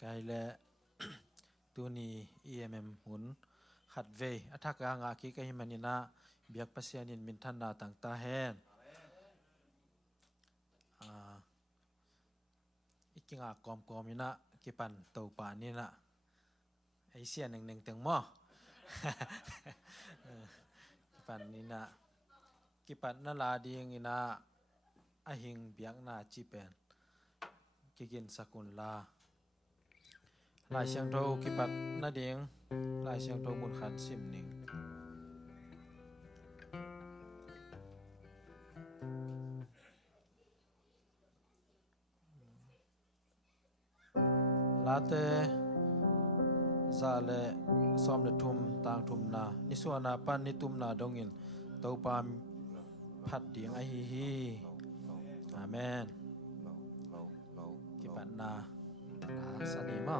cái lệ tu ni EMM hun khát về athak anga ki cái manina biak pasianin min than na tang ta hen ikinga kom ina kipan tau pa ni na ai sia neng teng mo kipan ni na kipan na la ding ina ahing biak na chi pen kikin sakun la lai siang tho kipat na ding lai siang tho mun khan sim ning late zale som le thum tang thum na niswana pan ni tum na dongin tau pam phat ding a hi amen kipat na sani ma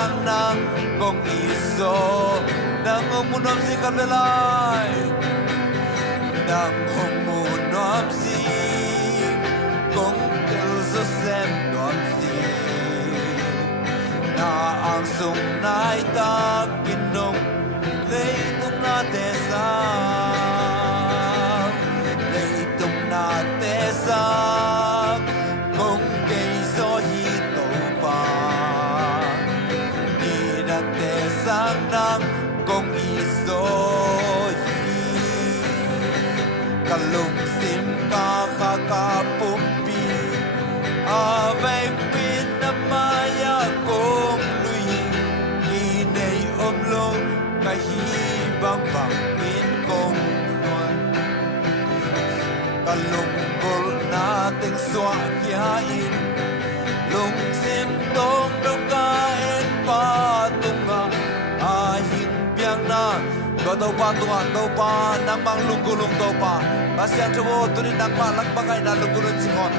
sang nang kong iso nang umunam si kabelay nang umunam si kong tilso sem nom si na ang sung nai ta kinong lay tung na te sang lay tung na te sang kong kay so hito pa di na te sang nang kong iso hi kalung sim ka kakapumpi avay pinamaya kong lui inay omlong kahibang bangin kong nuan kalunggol nating swakihain lung simtong dukain patunga ahing biang na Gotau pa tunga tau pa nang bang lugulung tau pa Basyang cobo tunin nang malak bagay na lugulung singon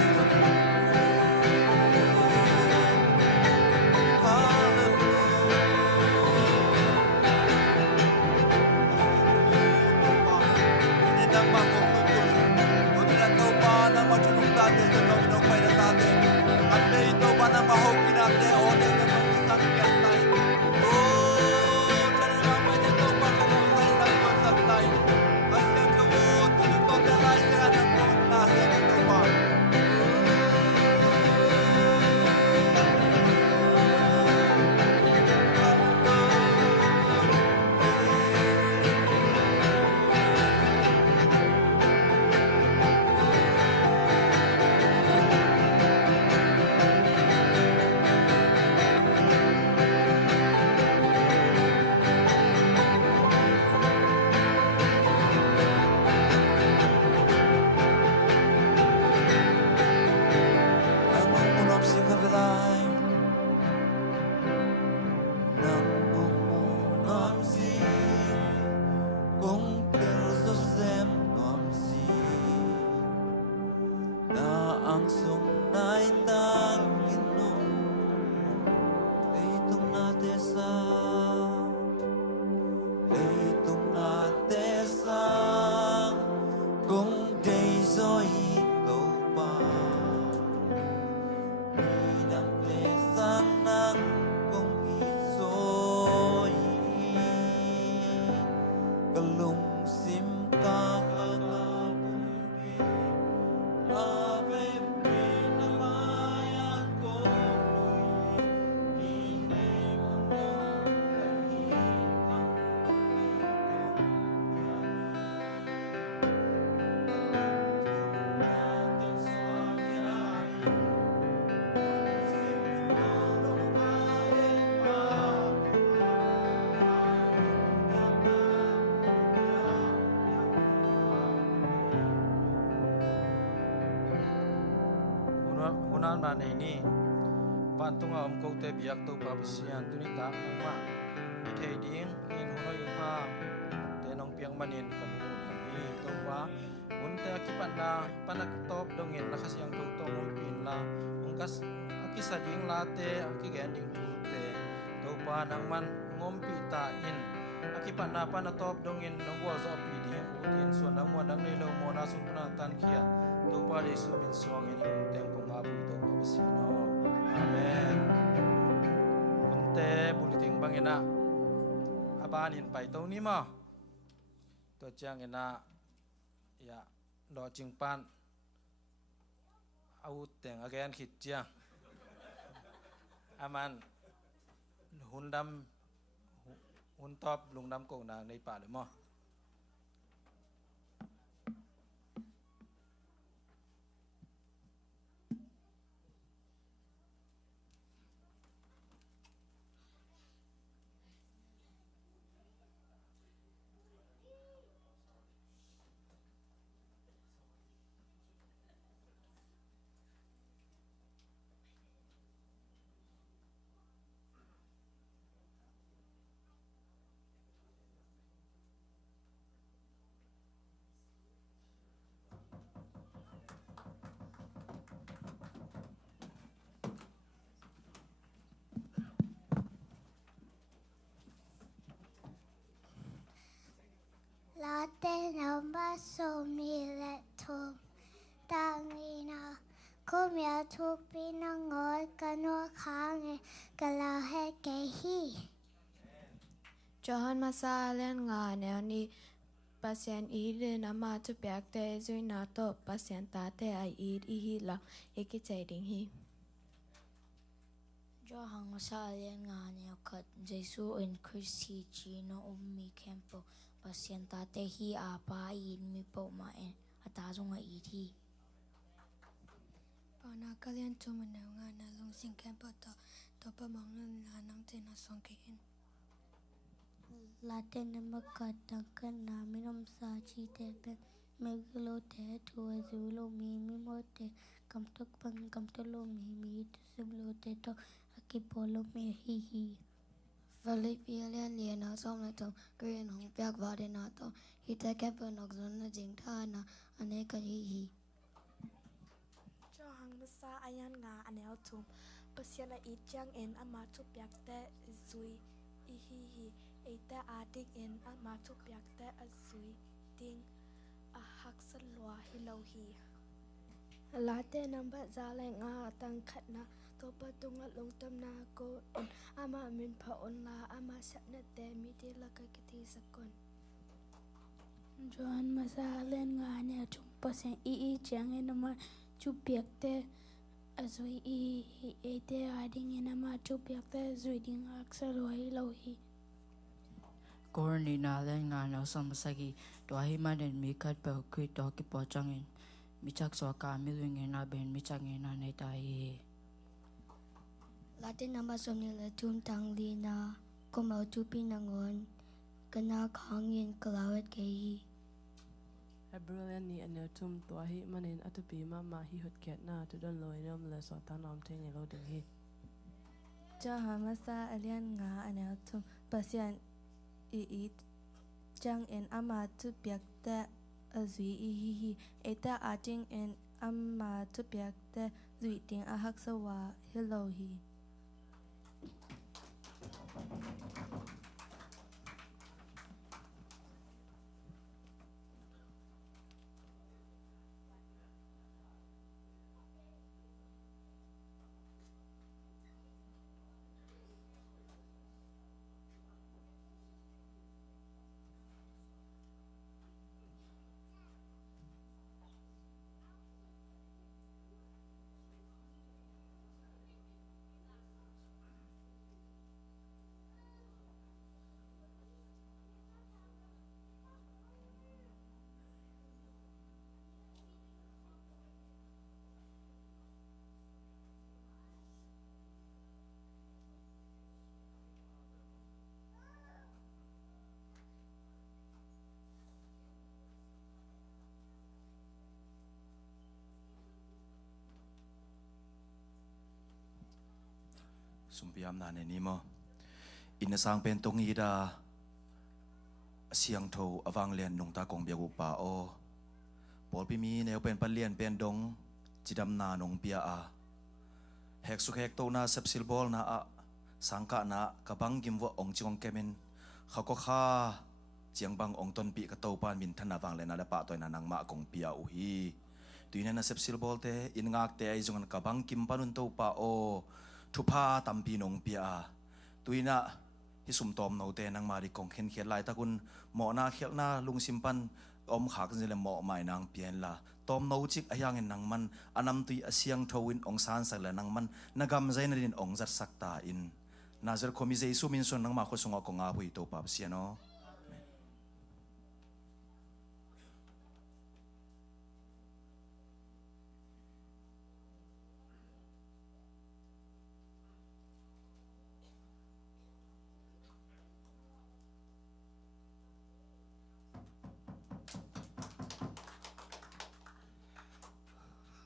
Hunan ba na ini Pantunga kau te biak tau pa besian tunita nangma Ithei ding in huno yung pa Tenong piang manin kanu kami tau pa Unte akipan na panagtop dongin nakasiyang tau tau ngumpin la Ungkas akisading late akigending tute Tau pa nangman ngumpi tain Akipan na panatop dongin nangwa zo apiding utin So nangwa nang nilaw mo nasumpunan tan kia Tau pa di sumin suang ini unteng kong abu tau pa besino Amen. Unte buliting bang ina abanin pai tau ni mo. To chang ina ya do ching pan au teng again khit chia. Aman hundam top lungdam ko na nei pa le mo. mẹ thuốc pin nó ngồi cả nó khá nghe cả là hết cái hi Johan masa len nga neoni pasien ide nama tu piak te zui na to pasien ta te ai id I hi la iki chai ding hi. cho hàng sa liên nga neo khat Jesu in Christi chi no mi campo pacienta te hi a pa in mi po ma en ata zong ai thi Pana kalian tu menau nga na long sing campo to pa mong na nang te na song ke hin Latin nama kata kena minum sa chi te pe megalo te tu azulo mi mo te kam tok pang kam to lo mi tu sublo te to akipolo mi hi Philippian liền nó xong lại trong Korean hong piak vào đến nó to hi te kép vào nó rồi nó dính tha na anh ấy cái hi cho hàng masa ayan nga anel tum pasien a it jang en ama tu piak te zui I hi eite a ding en ama tu piak te a zui ding a hak san lua hi lo hi la te number za le nga tang khat na to pa tunga long tam na ko en ama min pha on la ama sat na te mi te la ka ki ti sakon Johan masa len nga ne chum pasen I chang en ma chu piak te azui I te ading en ma chu piak te zui ding aksar wai lo hi Korni na len nga na samasagi to hi manen mi khat pa kri to ki po changin mi chak so ka mi wing na ben mi changin na nei tai Latin nama som ni la tum tang li na ko mau tu pin na ngon kana khang yin kalawet ke hi Hebrew ni anel tum to hi manin atupi ma hi hot ket na tu don loi nom le so ta nom thing lo ding hi cho hàng masa alien nga anel tum pasien I it jang en ama tu piak te a zui I hi eite a ding en ama tu piak te zui ding a hak sa wa hi lo hi Sumpiam na ne ni mo inasang pentong ida siang tho awang lian nong ta kong biagu pa o pol pi mi neo pen palian pen dong chidam na nong pia a hek su hek to na sepsil bol na a sangka na kabang gimwo ong chong kemen khako kha chiang bang ong ton pi ka to pan min thana wang le na da pa toy na nang ma kong pia u hi tuina na sepsil bol te in ngak te ai zongan kabang kim panun to pa o thupa tampi nong pia tuina hi sum tom no te nang mari kong khen khel lai takun mo na khel na lung simpan om khak zile mo mai nang pian la tom no chik ayang en nang man anam tui asiang thowin ong san sa la nang man nagam zain rin ong zat sakta in nazar khomi jesu min son nang ma kho sunga ko nga hui to pa siano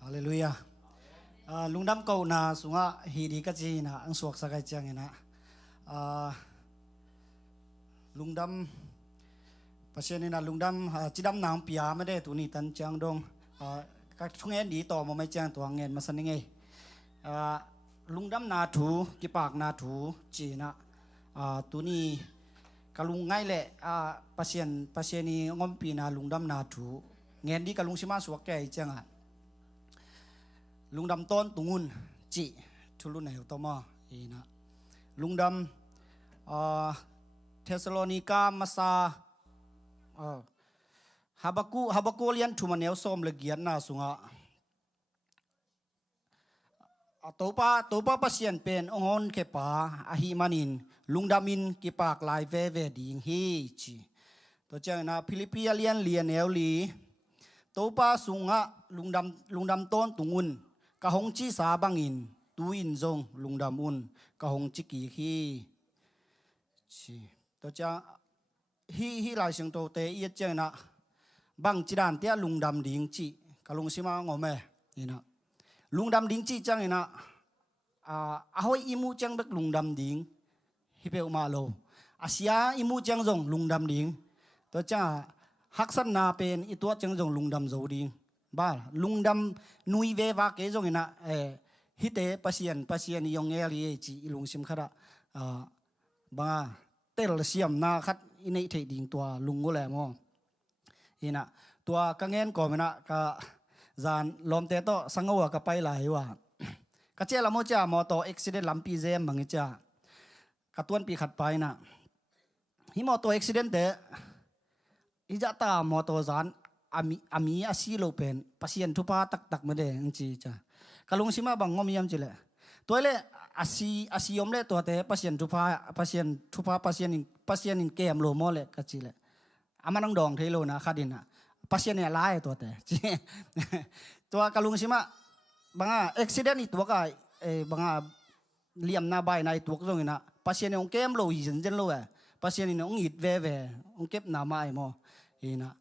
Hallelujah. Lungdam kau na sunga hidi kaji na ang suak sakai chang ina. Lungdam pasien na lungdam chidam nang pia ma de tu ni tan chang dong. Các chung en di to mo mai chang tuang ngen ma san ngai. Lungdam na thu ki pak na thu chi na tu ni kalung ngai le pasien ni ngom pi na lungdam na thu ngen di kalung sima suak kai chang a lung đam tôn tungun chị thulu này toma ina lung đam Thessalonica masa Habaku lian thumaneu som legian na sunga topa pasien pen ongon kepa ahi manin lungdamin kipak lai ve ding hi chi to chang na Philippi lian euli topa sunga lungdam ton tungun ka hong chi sa bangin tuin zong lungdam un ka hong chi ki hi chi to cha hi lai sing to te yet chang na bang chi dan tia lungdam ding chi ka lung sima ngome ina lungdam ding chi chang ina ahoi imu chang bek lungdam ding hi pe ma lo asia imu chang zong lungdam ding to cha haksan na pen itwa chang zong lungdam zo ding ba lungdam nui ve va ke zong ina hite pasien yong eli chi ilung sim khara ba tel siam na khat inei thei ding tua lungo le mo ina tua kangen ko mena ka zan lom te to sangawa ka pai lai wa ka che la mo cha moto accident lampi jam mangi cha ka tuan pi khat pai na hi moto accident te hi ja ta moto zan ami asi lo pen pasien thupa tak ma de chi cha kalung sima bang ngom yam chile toile asi yom le to te pasien thupa pasien in kem lo mo le ka chile amanang dong thei lo na khadina pasien ne lai to teตัวกะลุงสิมาบางอ่ะอุบิเหตุนี่ตัวก็บางอ่ะเลี่ยมหน้าใบในตัวก็ตรงนี้นะพาเสียนองเก็บโลหิตเจนโลพาเสียนองหิตเวองเก็บหน้าไม้มออีนะ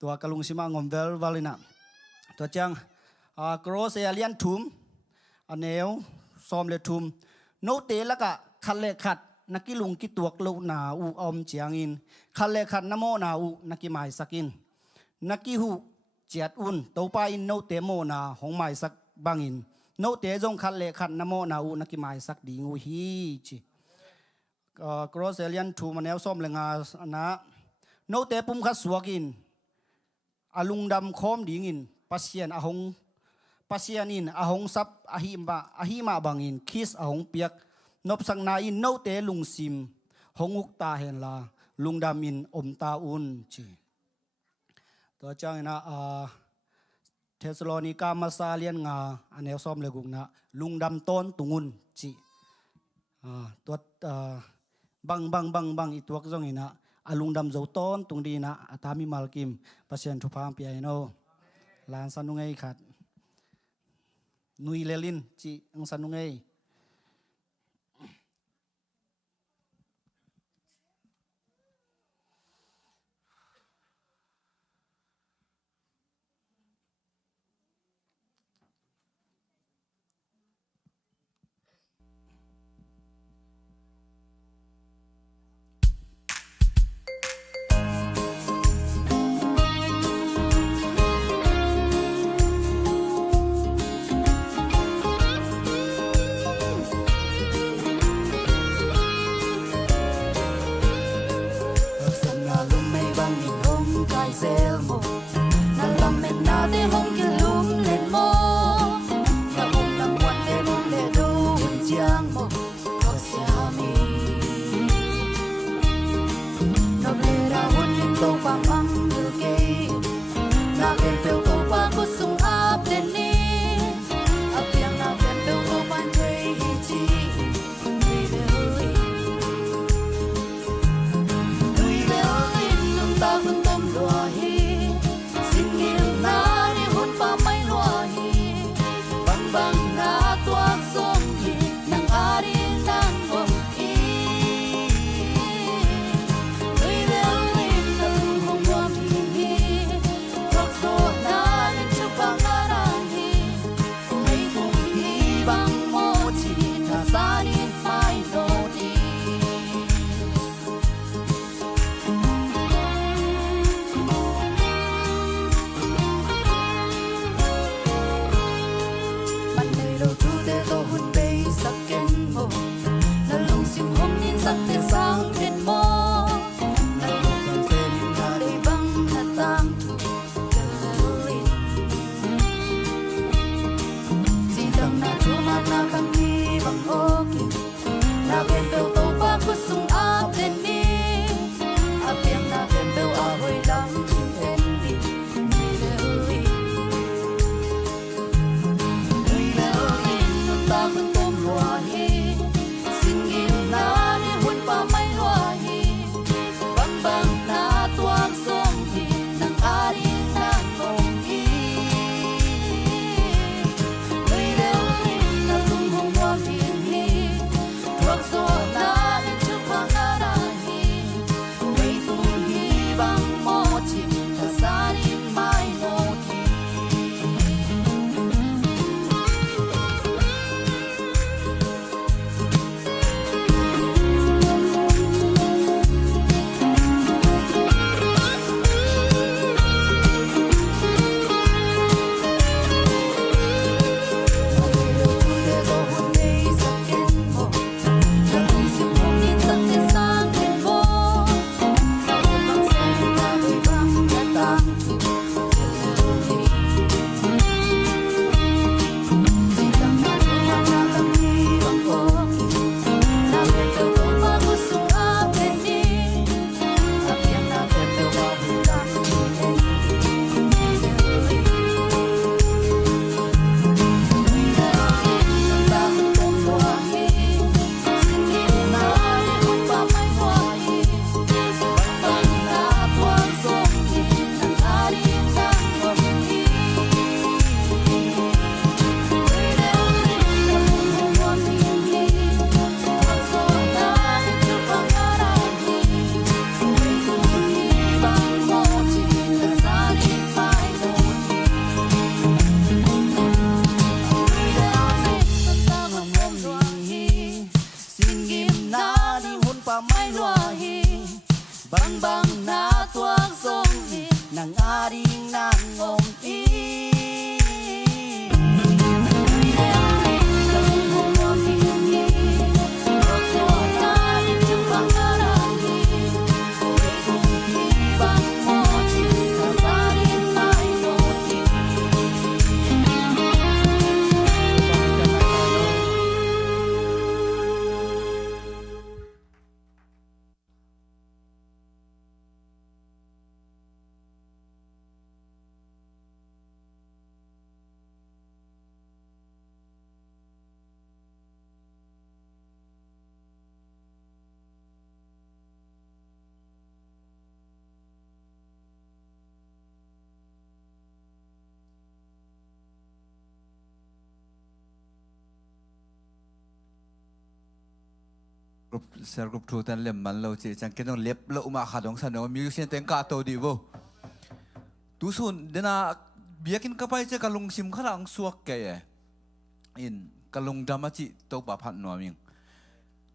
ตัวกะลุงสิมางอมเวลวาลินะตัวจังกรอสเอเลียนทุมอันเนวซอมเลทุมโนเตแล้วก็คันเลขัดนักกิลุงกิตัวกลูนาอูอมเจียงอินคันเลขัดนโมนาอูนักกิไม้สักินนักกิหูเจียดอุ่นตัวไปอินโนเตโมนาหงไม้สักบางอินโนเตจงคันเลขัดนโมนาอูนักกิไม้สักดีงูฮีจีกรอสเอเลียนทูมันแนวส้มเลงานะโนเตปุ่มขัดสวกินอาลุงดำคอมดีงินปัสเซียนอาหงปัสเซียนินอาหงซับอาหิมาบางอินคิสอาหงเปียกนบสังนาอินโนเตลุงซิมหงอุกตาเห็นลาลุงดำอินอมตาอุนจีตัวจังนะเทสโลนิกามาซาเลียนงาอันเนวซ้อมเลกุกนะลุงดำต้นตุงุนจีตัวบังอีตัวก็ต้องอีนะลุงดำเจ้าต้นตุงดีนะอาตามิมาลกิมปัสเซียนทุพามปีไอโนลานสันุงไงขัดนุยเลลินจีอังสันุงไงbang na tuak som hi nang ari กรุ๊ปเซลล์กรุ๊ปทูตันเล่มมันเราจีจังกินต้องเล็บเรามาขาดของสันเอามิวสิกเต็งกาโตดีบ่ตูส่วนเดน่าเบียกินกับไปเจกัลงซิมข้างสวกแกอินกัลงดามาจิโตปะพันนัวมิง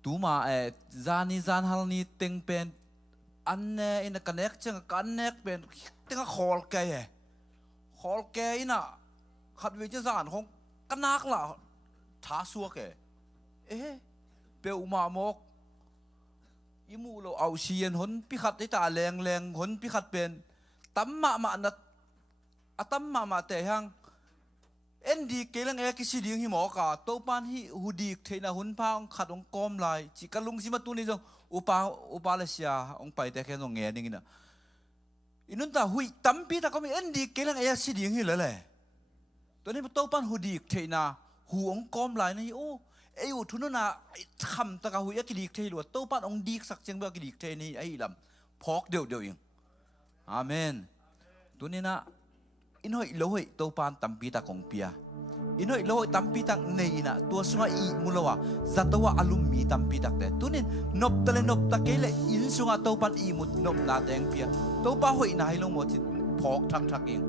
ตูมาจานี่จานฮัลนี่เต็งเป็นอันเน่อินกันเน็กจังกันเน็กเป็นเต็งก็คอลแกคอลแกอิน่ะขัดวิจารณ์ของกันนักล่ะท้าสวกแกเปลวมาโมกอิมูเราเอาเชียนหนพิขัดที่ตาแรงหนพิขัดเป็นตั้มมานัดตั้มมาแต่ยังเอ็นดีเกลังกิสิดีหิมอกาโตปานฮิฮูดีเทนะหุนพางขัดองกอมลายจิกลุงสิมาตุนี่จงอุปาเลเซียองไปแต่แค่ตรงเงี้ยนี่นะอินุนตาหุยตั้มปีตาก็มีเอ็นดีเกลังสิดีหิเลยแหละตัวนี้โตปานฮูดีเทนะหูองกอมลายนี่โอ้อยู่ทุนน่ะคำตะกะหุยกิดีเทหลวดโตปานองดีสักเจียงเบกิดีเทนี่ไอ้ลำพอกเดียวเองอาเมนตัวนี้นะอินหอยโลหอยโตปานตัมปีตากงเปียอินหอยโลหอยตัมปีตักเนยนะตัวสุงอีมุลวะจัตวะอลุมมีตัมปีตักแต่ตัวนี้นบตะเลนบตะเกเลอินสุงโตปานอีมุดนบนาแดงเปียโตปาหอยนายลงหมดที่พอกทักเอง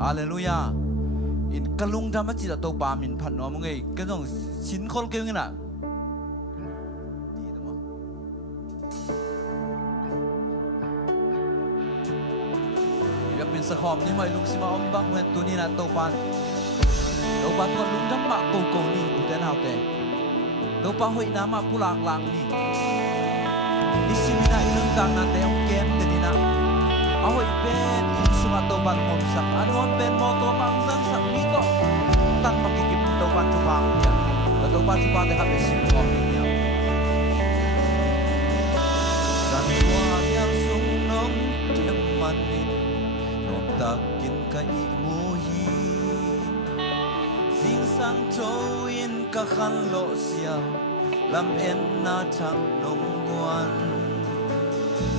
ฮาเลลูยาอินกะลุงดามัจิตโตปามินพันนอมงเอ้ก็ต้องสินคนเก่งนะเป็นสะคอมนี่ไม่ลุงสิมาอมบังเหมือนตัวนี้นะโตปานก็ลุงดำมาโกนี่อุตนาวแต่โตปานหอยน้ำมาผู้ลางนี่อิสิมินาอินุนตังนั่นแต่องเกมเดนี่นะเอาหอยเป็นอินสุงโตปานมอมสักอันวันเป็นมอโตปังสังสักมีก็ตั้งมากินโตปานทุบางเนี่ยแล้วโตปานทุบางแต่เขาเป็นสิบคนเนี่ยสันวายังสุงน้องเทียมมันนี่takin ka imuhi sing sang choin ka khan lo sia lam en na thang nong wan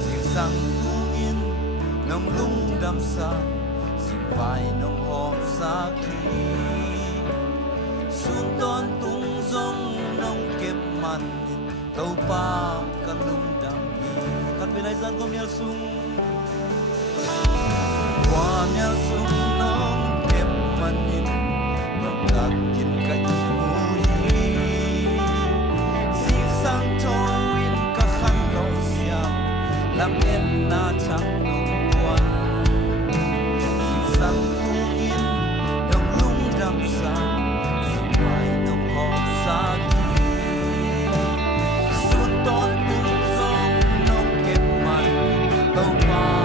sing sang tungin nong lung dam sa sing vai nong hom sa ki sun ton tung zong nong kem man tau pa ka lung dam hi kan bilai zan ko mial sung Wanya sung nong kem manin nong takin ka imuhi sing sang toin ka khan lo siam lam en na chang nong wan sing sang tungin nong lung dam sa sing mai nong hom sa ki sun ton tung song nong kem man tau pa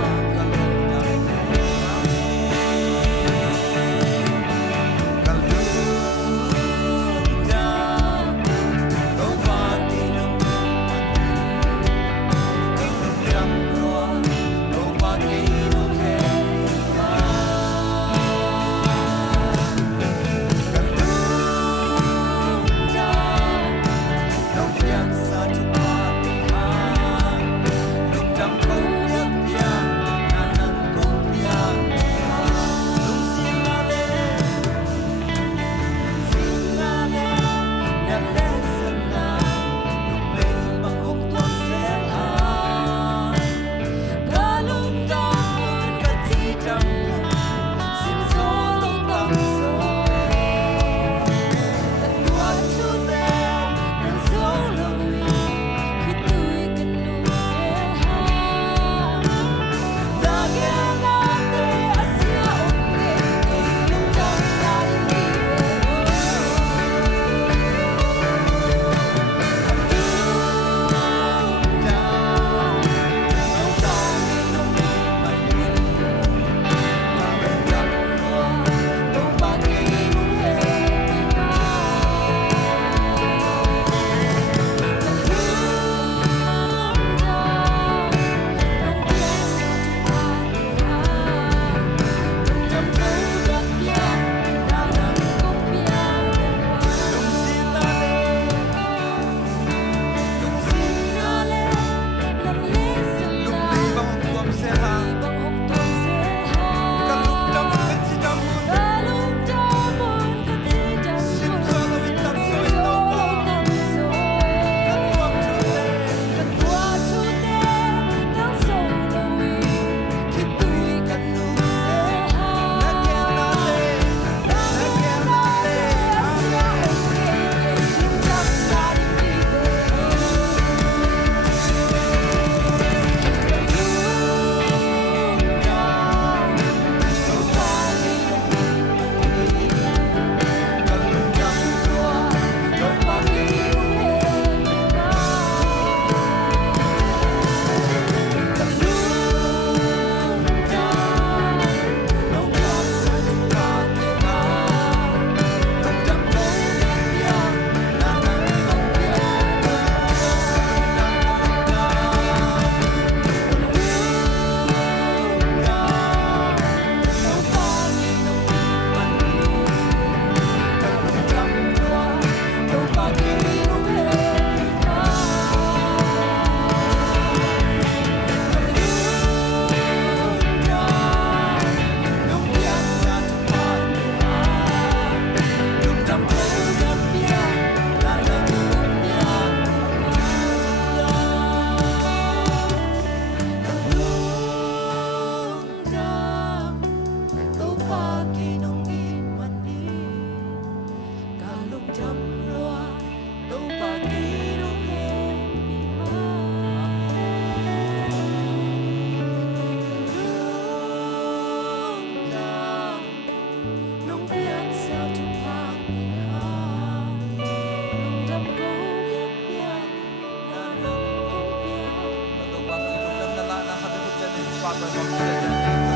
ไปมองเสีย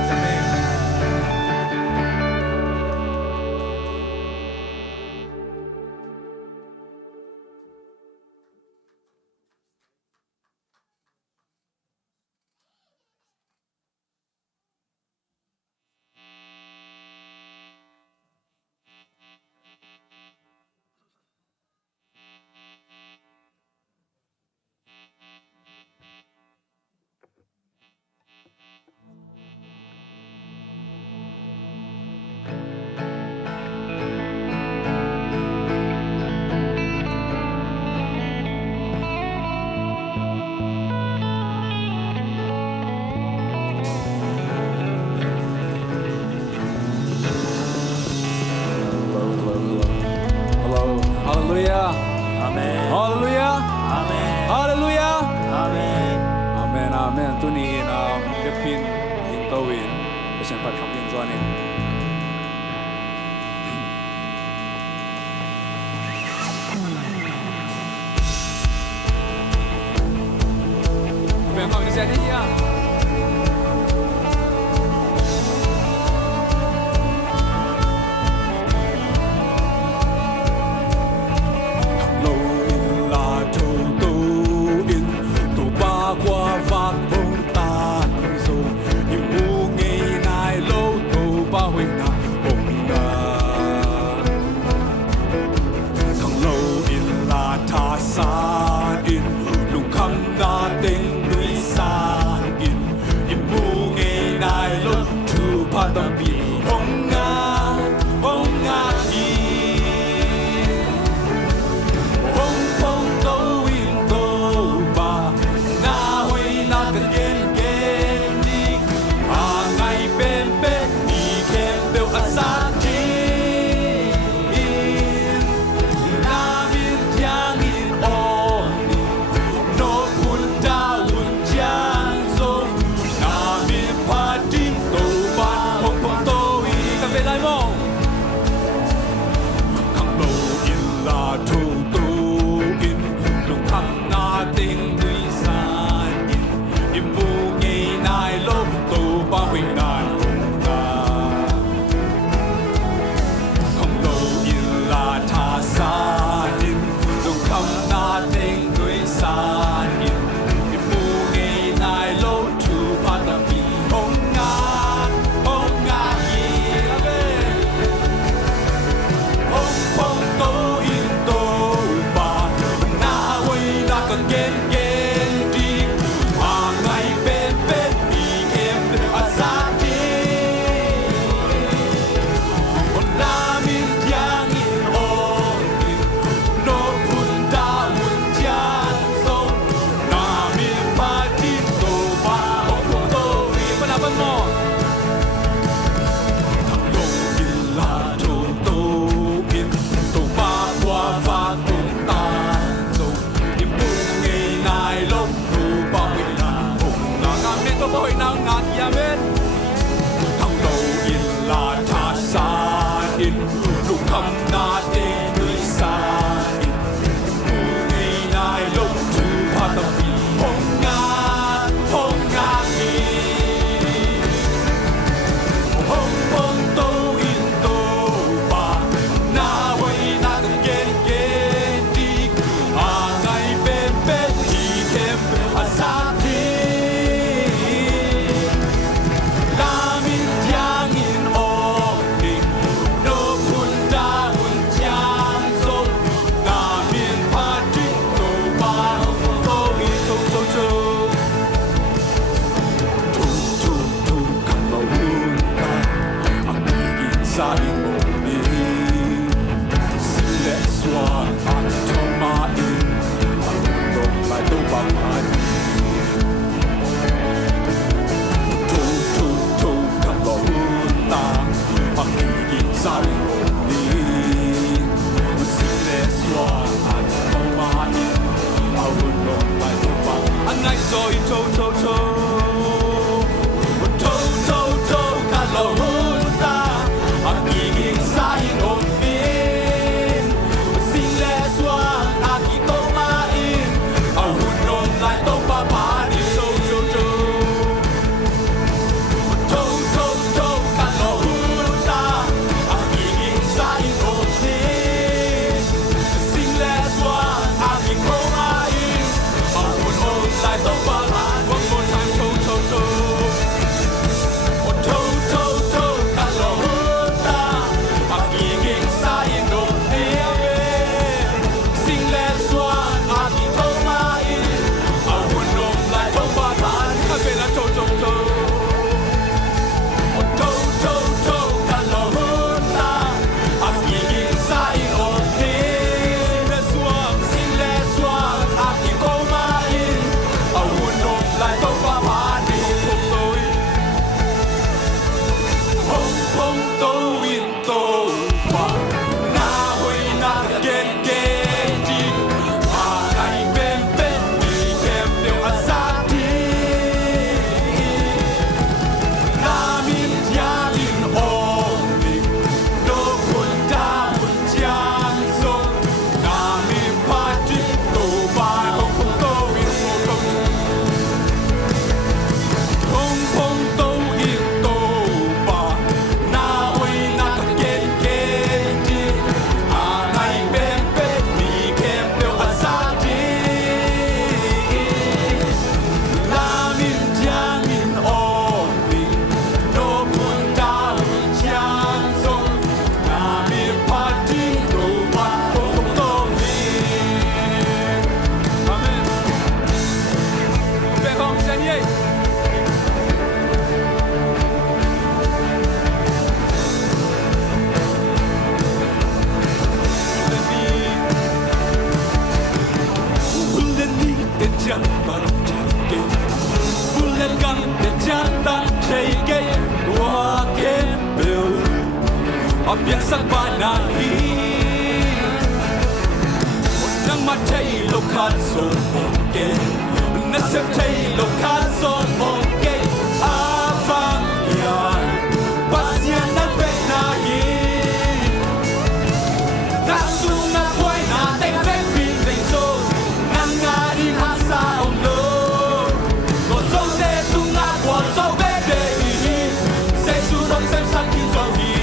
จะไม่ Hello. Hallelujah. Amen. Hallelujah. Amen. Hallelujah. Amen. Amen. Amen. Tu ni kepin in tawin. Besan pat kap in zonin. Ben kau di sini ya. Qua vạt bông tàn rồi những mùa ngày nay lâu tô ba huy na bông na khang lâu in là tha sa in lùng khăm na tình núi sa in những mùa ngày nay lâu thu pa tâm bi bông nga in bông bông tô in tô ba gần gen gen đi ngày bên bên đi kèm đều sát chi na bin thiang in on no pun da un chan zo na bin pa tin to ban hong phong to i ka be lai mong khang lo in la thu tu in lung kham na ting nui sa im bu ngày nay lâu tu ba huy đàn cùng ta không lâu in là tha sa in dùng không na tình người sa in im bu ngày nay lâu tu ba ta bi hong nga ye hong hong tu in tu ba na huy na cần gen gen đi ngày bên bên đi kèm sát chi còn la min thiang in on no pun da un chan sông na min pa tin to ba hong to ri pa na pa mo thằng lô in la thô tô in to ba qua va tung tan sông im bu ngày chân tận trời buồn lên căng để chân tận trời cây qua kém biểu ở biển sắc ba na hi nắng mặt thấy lục khát sồn một kê nắng sớm thấy lục khát sồn một kê a vang ya pasien na pe na hi na sung na quay na tay vết pin tình sâu nắng ngã đi hát xa ông lô còn sông tê tung ngã qua sông vết để hi sẽ su sông xem sắc khi gió hi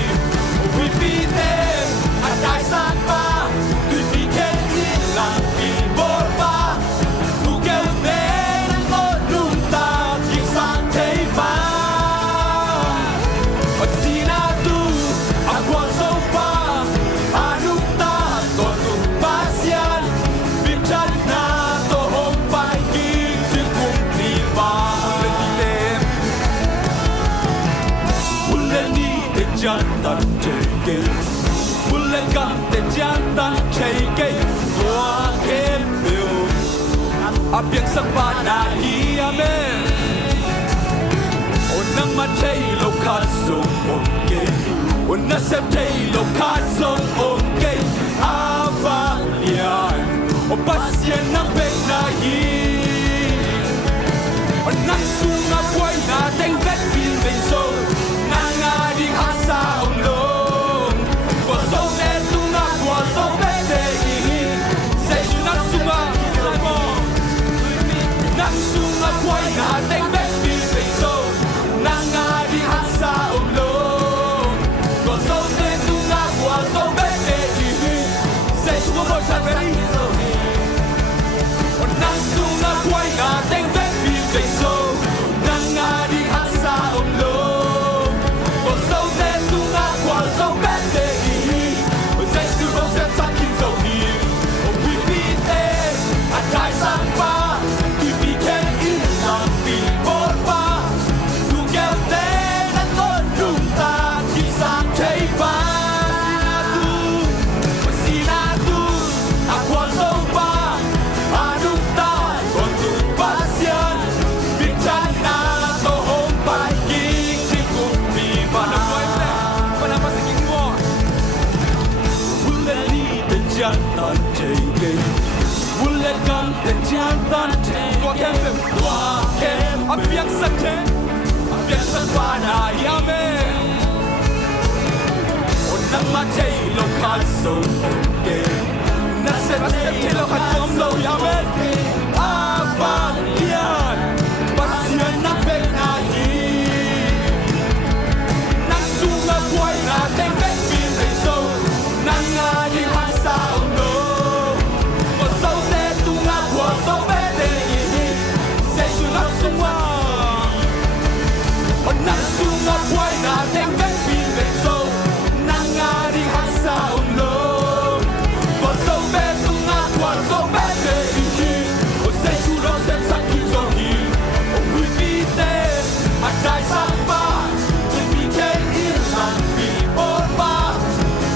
we be there at đại san ba we be can in lang bi bor ba tu kêu về nắng có lung ta khi sang thấy ba ở sina tu ở quan sông ba anuk ta còn tu pasian biết chân na to hôm bay kia tiếng cùng đi ba lên đi lên buồn lên đi để chân tận trời cây buồn lên căng để chân tận trời cây qua kém biểu áp biển sắc ba na hi amen ôn nắng mặt thấy lục khát sông ok ôn nắng sớm thấy lục khát sông ok avalian ôn pasien nắng bên na hi ôn nắng sung na quay na đánh vết pin bên sâu nắng ngã đi hát xa ông lông qua sông đen tung ngã qua sông vết để hi sẽ su nắng sung na nắng sung na quay na đánh vết pin bên sâu nắng ngã đi hát xa ông lông qua sông đen tung ngã qua sông vết để hi sẽ su một trận về đi nắng sung na quay na đánh vết pin bên sâu nắng ngã đi hát xa ông lông qua sông đen tung ngã qua sông vết để hi sẽ su một trận sắc khi gió hi we be there at đại san ba we be can in lang bi bor ba tu kêu về nắng có lung ta khi sang thấy ba sina tu a quan sông ba anuk ta còn tu pasian biết chân na to hôm bay kia chỉ cùng đi ba năm nói thế ba năm sẽ kinh ngộ buồn lên đi để chân tận trời cây buồn lên căng để chân tận trời qua kém về qua kém áp biển sắc thế áp biển sắc ba na amen ôn nắng mặt thấy lục khát sông ok nắng sớm thấy lục khát sông lâu amen avalian pasien na pe na hi nắng sung na quay na đánh vết pin bên sâu nắng ngã đi hát xa ông lô còn sông tê tung ngã qua sông vết để hi sẽ su nắng sung qua nắng sung na quay na đánh vết pin bên sâu nắng ngã đi hát xa ông lô còn sông vết tung ngã qua sông vết để hi sẽ su nắng xem sắc khi gió hi we be there at đại san ba we be can in lang bi bor ba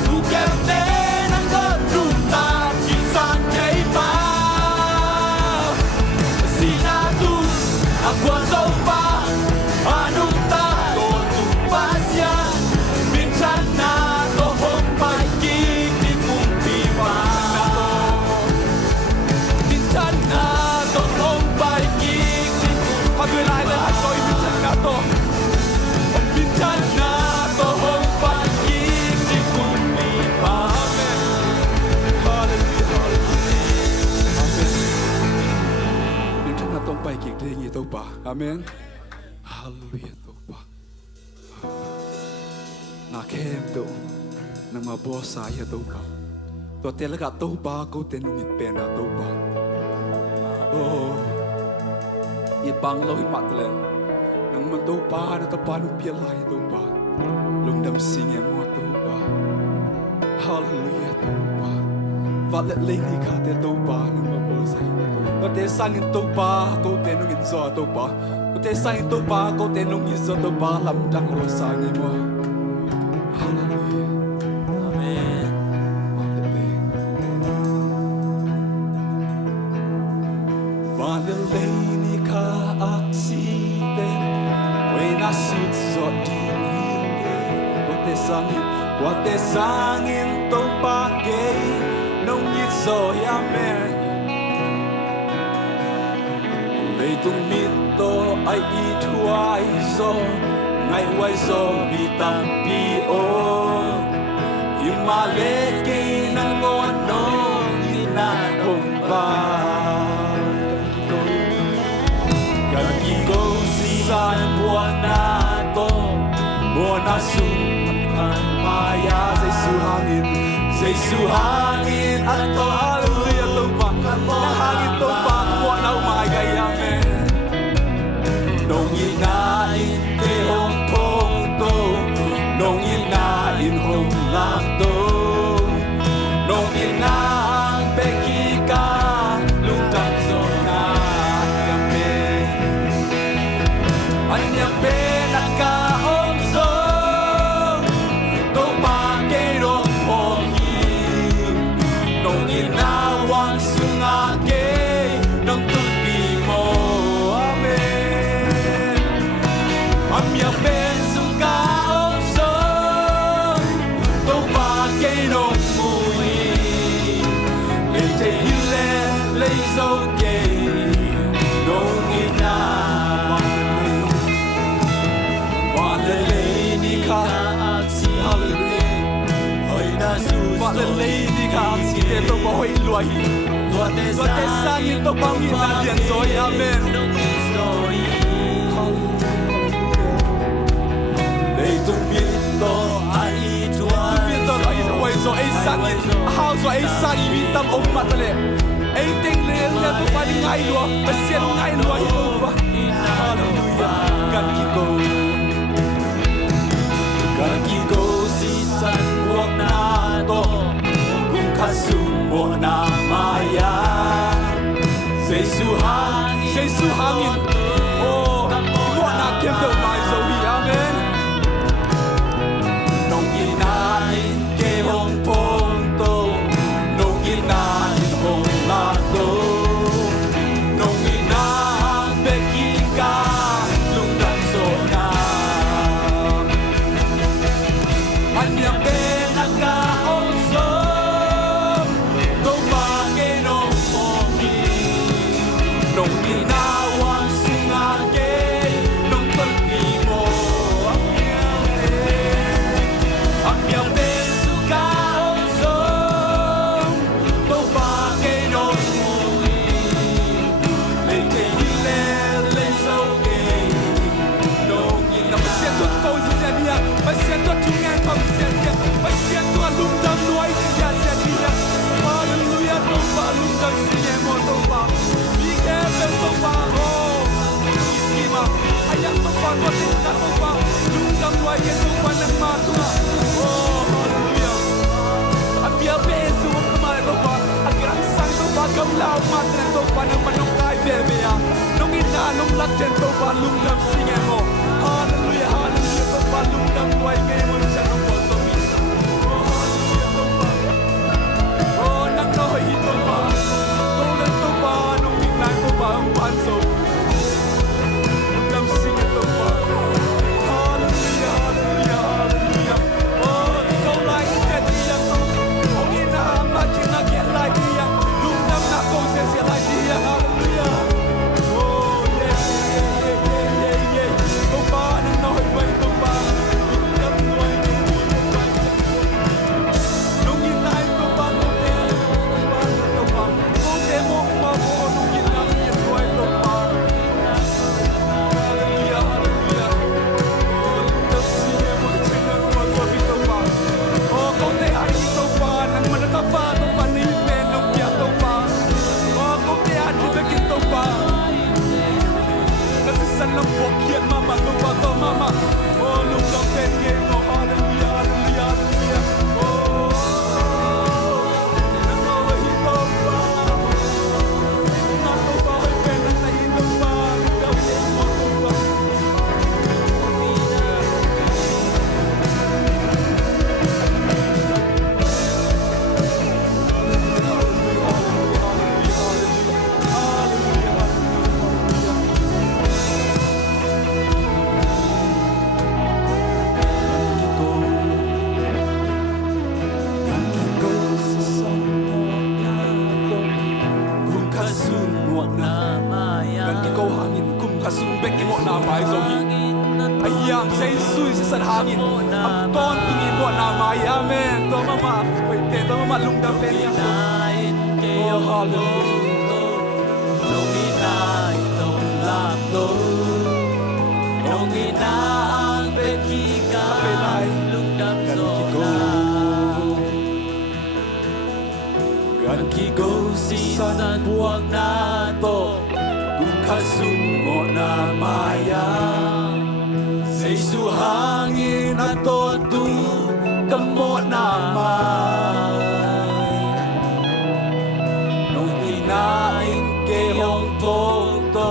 tu kêu về nắng có lung ta khi sang thấy ba sina tu a quan sông ba anuk ta còn tu pasian biết chân na to hôm bay kia đi cùng đi ba biết chân na to hôm bay kia đi qua người lại là hạt rồi biết chân na to biết chân na to hôm bay kia đi cùng đi ba amen hallelujah amen biết chân na to bay kia đi như tôi ba amen hallelujah tôi ba na kem tu nang mabosa ya tu ba to telaga tu ba ko tenungit pena tu ba oh ye bang lo mat len nang man tu ba na ta pa nu pia lai tu ba lung dam sing em mo tu ba hallelujah tu ba va le le ni ka te tu ba nang mabosa to te sang tu ba ko tenungit zo tu ba te sang tu ba ko tenungit zo tu ba lam dang ro sang em mo hallelujah Và lên lấy ni ka accident When I shoot so deep Qua te sangin tông ba kê nông nhít rồi amen lấy tung mít to ai ít hoài zo ngày hoài zo bị tam pi ô im mà lê kê nang ngon no ina hồng ba gần kỳ cô si san buona to buona sun Maya Jesu hangin ato hallelujah tumpa nang hangin tumpa mo na umagay amen nong inain te hong pong to nong inain hong lang to nong inang beki ka lutang zona amen anya penaka Lady God, si te to ba hoi luai, tua te sangin to pangin na lian zoi, amen. Lei tung biết to ai tua, tung biết to ai tua zo ai sangin, how zo ai sangin biết tam om matale, ai ting le le to pa ni ngai lua, pasien ngai lua hitu ba, hallelujah, kan kiko si san buông na to. Kasun mo na maya Jesu hangin Oh Lua na kem teo mai zo hi amen Nong inain ke hong pong to Nong inain hong la to Nong inang beki ka lung dang so na Anyang benaka Lao matre to panang manong kai bebea nong ina nong laten to balung dam singemo hallelujah hallelujah to balung dam wai nge mo cha no po to mi oh nang no hi to ba to le to ba nong ina to ba ang panso dam singe to ba hallelujah hallelujah hallelujah oh to like that ya to oh ina ma china get like ya hallelujah. Oh, yeah. Tumba, nang nahoy ba yung tumba? Tumba, khasung mo na gan ki ko hangin kum khasung bek ki mo na mai zo hi ayang say sui sa san hangin am kon tungi mo na mai amen to mama wait te to mama lung dam pen yang oh hallelujah nong inai to lam to nong inang be ki ka lung dam zo na gan ki go si san buang na to kum khasung mo na maya say su hangin ato tu kamo na mai nong inain ke hong tong to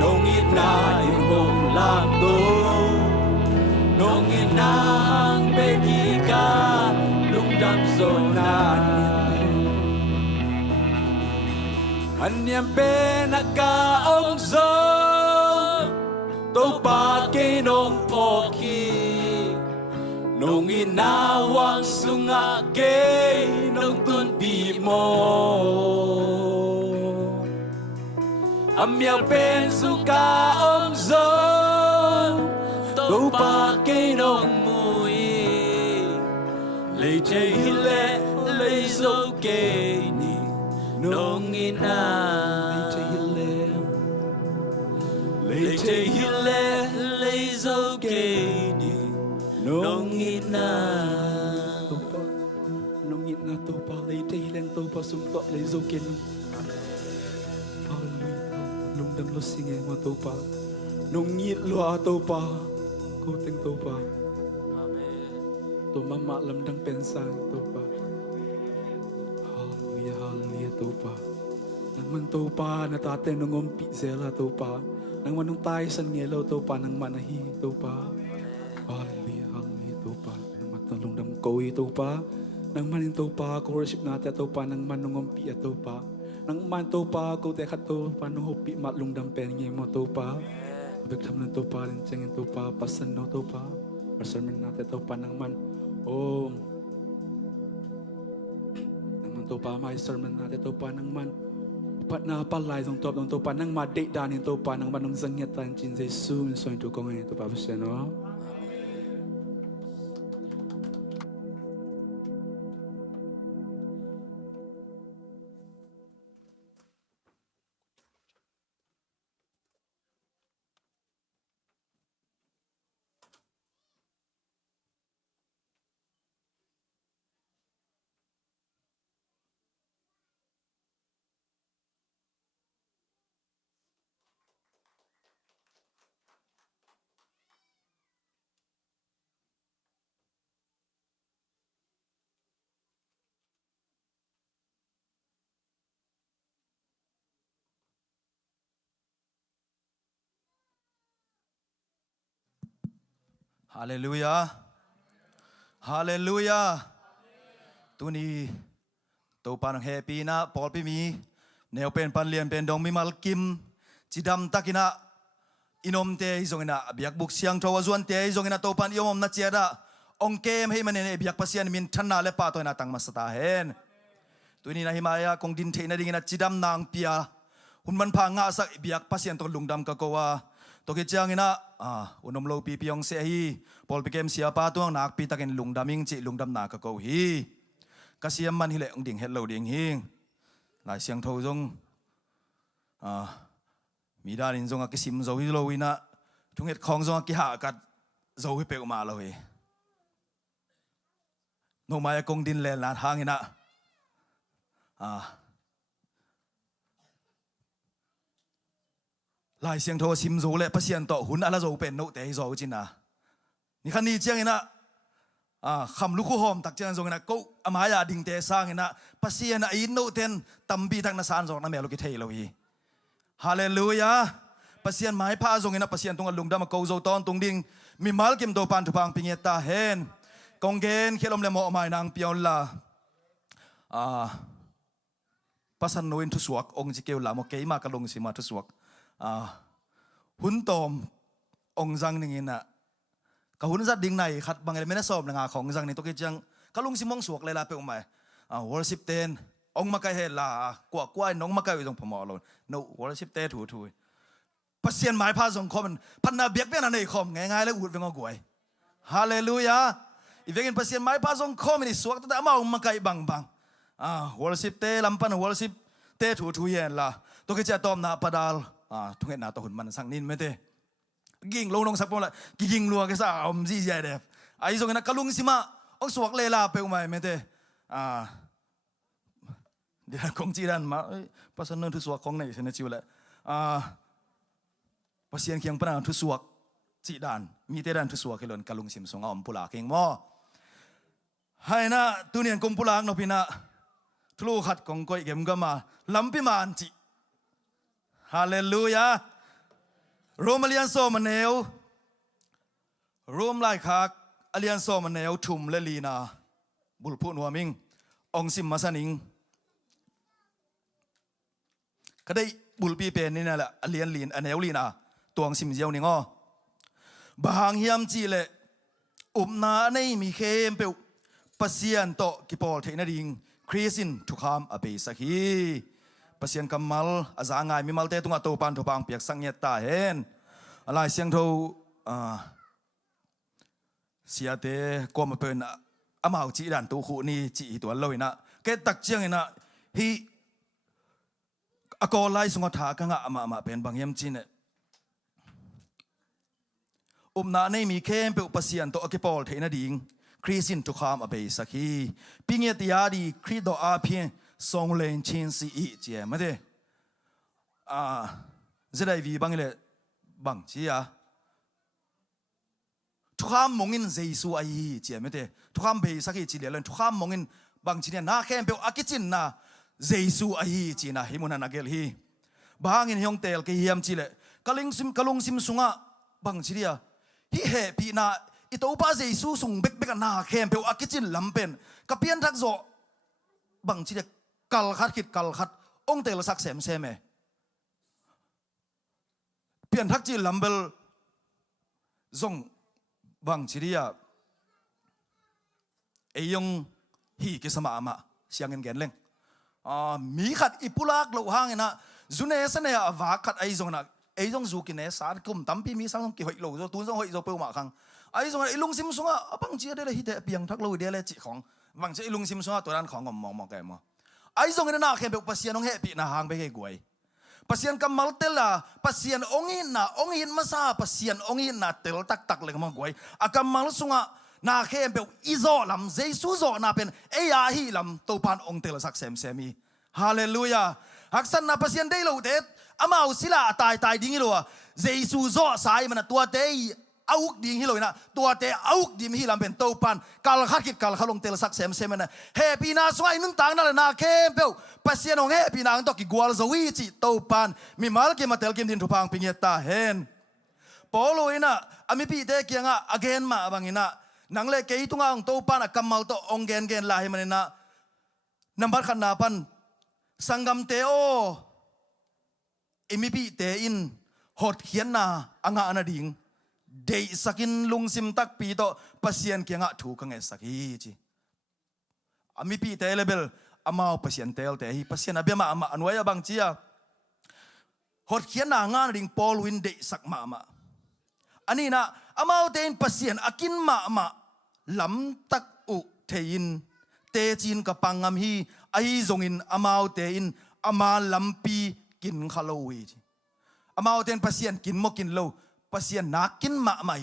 nong inain hong lang to nong inang begi ka lung dam so na Anyam penaka om zo to pa ke nong poki nong inawang sunga ke nong tun pi mo Amya pen suka om zo to pa ke nong mui lei che hile lei zo ke ni nong ina lei che hile lei zo ke ni nong ina to pa lei che hile to pa sum to lei zo ke ni hallelujah nong dam lo singe mo to pa nong ngit lo to pa ko teng to pa amen to mama lam dang pen sang to pa hallelujah to pa nang man to pa na tate nong ompi zela to pa nang manong tay san ngelo to pa nang manahi to pa hallelujah to pa nang matalong dam koi to pa nang manin to pa ko worship natin to pa nang manong ompi to pa nang man to pa ko te khat to pa nong hopi matlong dam pen nge mo to pa bek tham nan to pa rin cheng to pa pasan no to pa sermon natin to pa nang man oh to pa mai sermon na to pa nang man pat na palai dong to pa nang ma date dan to pa nang manong zangyat tan chin Jesu min so to kong to pa bse no Hallelujah. Hallelujah. Tuni to panang happy na Paul pi mi neo pen pan lian pen dong mi mal kim chidam takina inom te izongina biak buk siang thawa zuan te izongina to pan iom na cheda ong kem hei manen biak pasian min thanna le pa to na tang masata hen tuni na himaya kong din the na dingina chidam nang pia hunman pha nga sak biak pasian to lungdam ka kowa to ke chang ina unom lo pi piong se hi Paul pikem sia pa tuang nak pi takin lungdaming chi lungdam na ka ko hi kasiam man hi le ong ding hello ding hing lai siang tho jong mi da rin jong a kisim zo hi lo ina thung het khong jong a ki ha kat zo hi pe ma lo hi no mai kong din le lan hang ina lai siang tho sim zo le pasian to hun ala zo pen no te zo chin na ni khan ni chiang ina kham lu khu hom tak chiang zo ina ko amaya ding te sang ina pasian a in no ten tambi tak na san zo na me lo ki thei lo hi hallelujah pasian mai pha zo ina pasian tung lung dam ko zo ton tung ding mi mal kim do pan thu pang ping ta hen kong gen khelom le mo mai nang pion la pasan noin thu suak ong chi keu la mo ke ma ka long si ma thu suak hun tom ong jang ningina ka hun za ding nai khat bang ele mena som nga khong jang ni to ke chang kalung simong suak lela pe umai worship ten องมาไกเฮลากว่ากว่าน้องมาไกอยู่ตรงพมอลนโนวอลชิปเตถูถูปัสเซียนหมายพาส่งคอมพันนาเบียกเป็นอะไรคอมง่ายๆแล้วอุดเป็นงอกวยฮาเลลูยาอีเวกินปัสเซียนหมายพาส่งคอมนี่สวกแต่มาองมาไกบังวอลชิปเตลำปันวอลชิปเตถูถูเย็นละตัวกิจตอมนาปดาลทุกเห็นนาตัวหุ่นมันสังนินไม่เตกิ่งลงสักปงละกิ่งลัวก็ซะอมซีใหญ่เดฟไอ้ส่งนักกะลุงสิมาองสวกเลลาเปลไม่ไม่เตเดี๋ยวคงจีดันมาภาษาเนินทุสวกของไหนเสนจิวแหละภาษาเคียงปนานทุสวกจีดันมีเตดันทุสวกเขลนกะลุงสิมสงอมปุลาเคียงมอให้นะตุเนียนกุมปุลางนพินะทุลุขัดกงก้อยเก็มก็มาลำพิมานจิฮาเลลูยาโรมเลียนโซมันเนวโรมไล่คักอเลียนโซมันเนวทุมเลลีนาบุลพูนัวมิงองซิมมาสนิงก็ได้บุลปีเป็นนี่นั่นแหละอเลียนลีนอเนวลีนาตัวองซิมเจียวนี่ง้อบางเฮียมจีเลนาในมีเข้มเปวปัสเซียนโตกิปอลเทนดิงคริสินทุกคำอเปสักฮีปัสเซียนกัมมัลอาจารย์ไงมีมัลเตตุงอัตโตปันทุบางเปียกสังเกตตาเห็นอะไรเสียงเท่าเสียเตก็มาเป็นอามาจีดันตัวคู่นี้จีตัวลอยนะแกตักเจียงนะฮีก็ไล่สงฆ์ถากังอามาเป็นบางยามจีเนนาในมีเข้มเปปัสเซียนโตกิปอลเทนดิงคริสินทุกคำอเปสักฮีปิงเยติยาดีคริโดอาเพียงทรงเลนชินซีอีเจียไม่ได้จะได้วีบังเลยบังเจียทุกคำมองอินเจสุไอเจียไม่ได้ทุกคำเบสักอีจีเดียนทุกคำมองอินบังเจียน่าแค่เปอากิจินนะเจสุไอจีนะฮิมุนันนักเกลฮีบางอินยองเตลกียมจีเลกะลุงซิมสุงะบังเจียฮิเฮปีนาอิโตปาเจสุส่งเบกน่าแค่เปอากิจินลำเป็นกับเพียนทักโซบังเจียกัลขัดคิดกัลขัดองเตลสักเซมเซมเปลี่ยนทักจีลัมเบลซงบังชิริยาเอยงฮีกิสมาอามาเสียงเงินเกนเล่งมีขัดอิปุลักโลหางนะจุนเอสเนียอวาขัดไอซงนะไอซงจูกินเนสาร์กุมตั้มปีมีสังกิหอยโลตูนซงหอยโลเปลมาขังไอซงไอลุงซิมซุงะบังจีเดลฮิเตเปียงทักโลเดลจิของบังจีลุงซิมซุงะตัวนั้นของมองแกมไอ้ส่งเงินน่าเข้มเป็นปัสยานองเฮปีน่าหางไปให้กวยปัสยานกำมัลเตล่าปัสยานองอินมาซาปัสยานองอินน่าเตลตักเลยมากวยอากำมัลสุงะน่าเข้มเป็นอิโซลำเจสุโซน่าเป็นเอียฮีลำตัวพันองเตลสักเซมมีฮาเลลูยาหักสันน่าปัสยานได้ลูเด็ดอามาอุศิลาตายดิ้งฮิโลเจสุโซสายมันตัวเตยเอาดิ้งฮิโลนะตัวเตะเอาดิ้งฮิลำเป็นตัวพันกัลขัดกิดกัลขัดลงเตลสักเซมนะเฮปีนาสวายนุ่งต่างนั่นแหละนาเข้มเปลปัสยานองเฮปีนางตอกิกวาลซวิจิโตปันมีมาลกิมาเตลกิมดินทุพังปิงเยตาเฮนปอโลอินะอามิปีเตกียงะอเกนมาบังอินะนังเลเกยตุงางโตปันกัมมัลโตองเกนลาเฮมันนะนัมบัดขันนาปันสังกัมเตโออามิปีเตอินหดเขียนนาอังอานาดิงเดย์สักินลุงซิมตักปีโตปัสยานเกียงะถูกงังสักฮีจีอามิปีเตเลเบลอามาปัสยานเตลเตฮีปัสยานอเบียมาอามาอันไว้บางเจียหดเขียนนางานดิ่งปอลวินเดสักมาอันนี้นะอามาเตนปัสยานอากินมาลำตักอุเทยินเตจินกับปังงามฮีไอซงอินอามาเตนอามาลำปีกินขลวีอามาเตนปัสยานกินมกินโลปัสยานนักกินมาไม่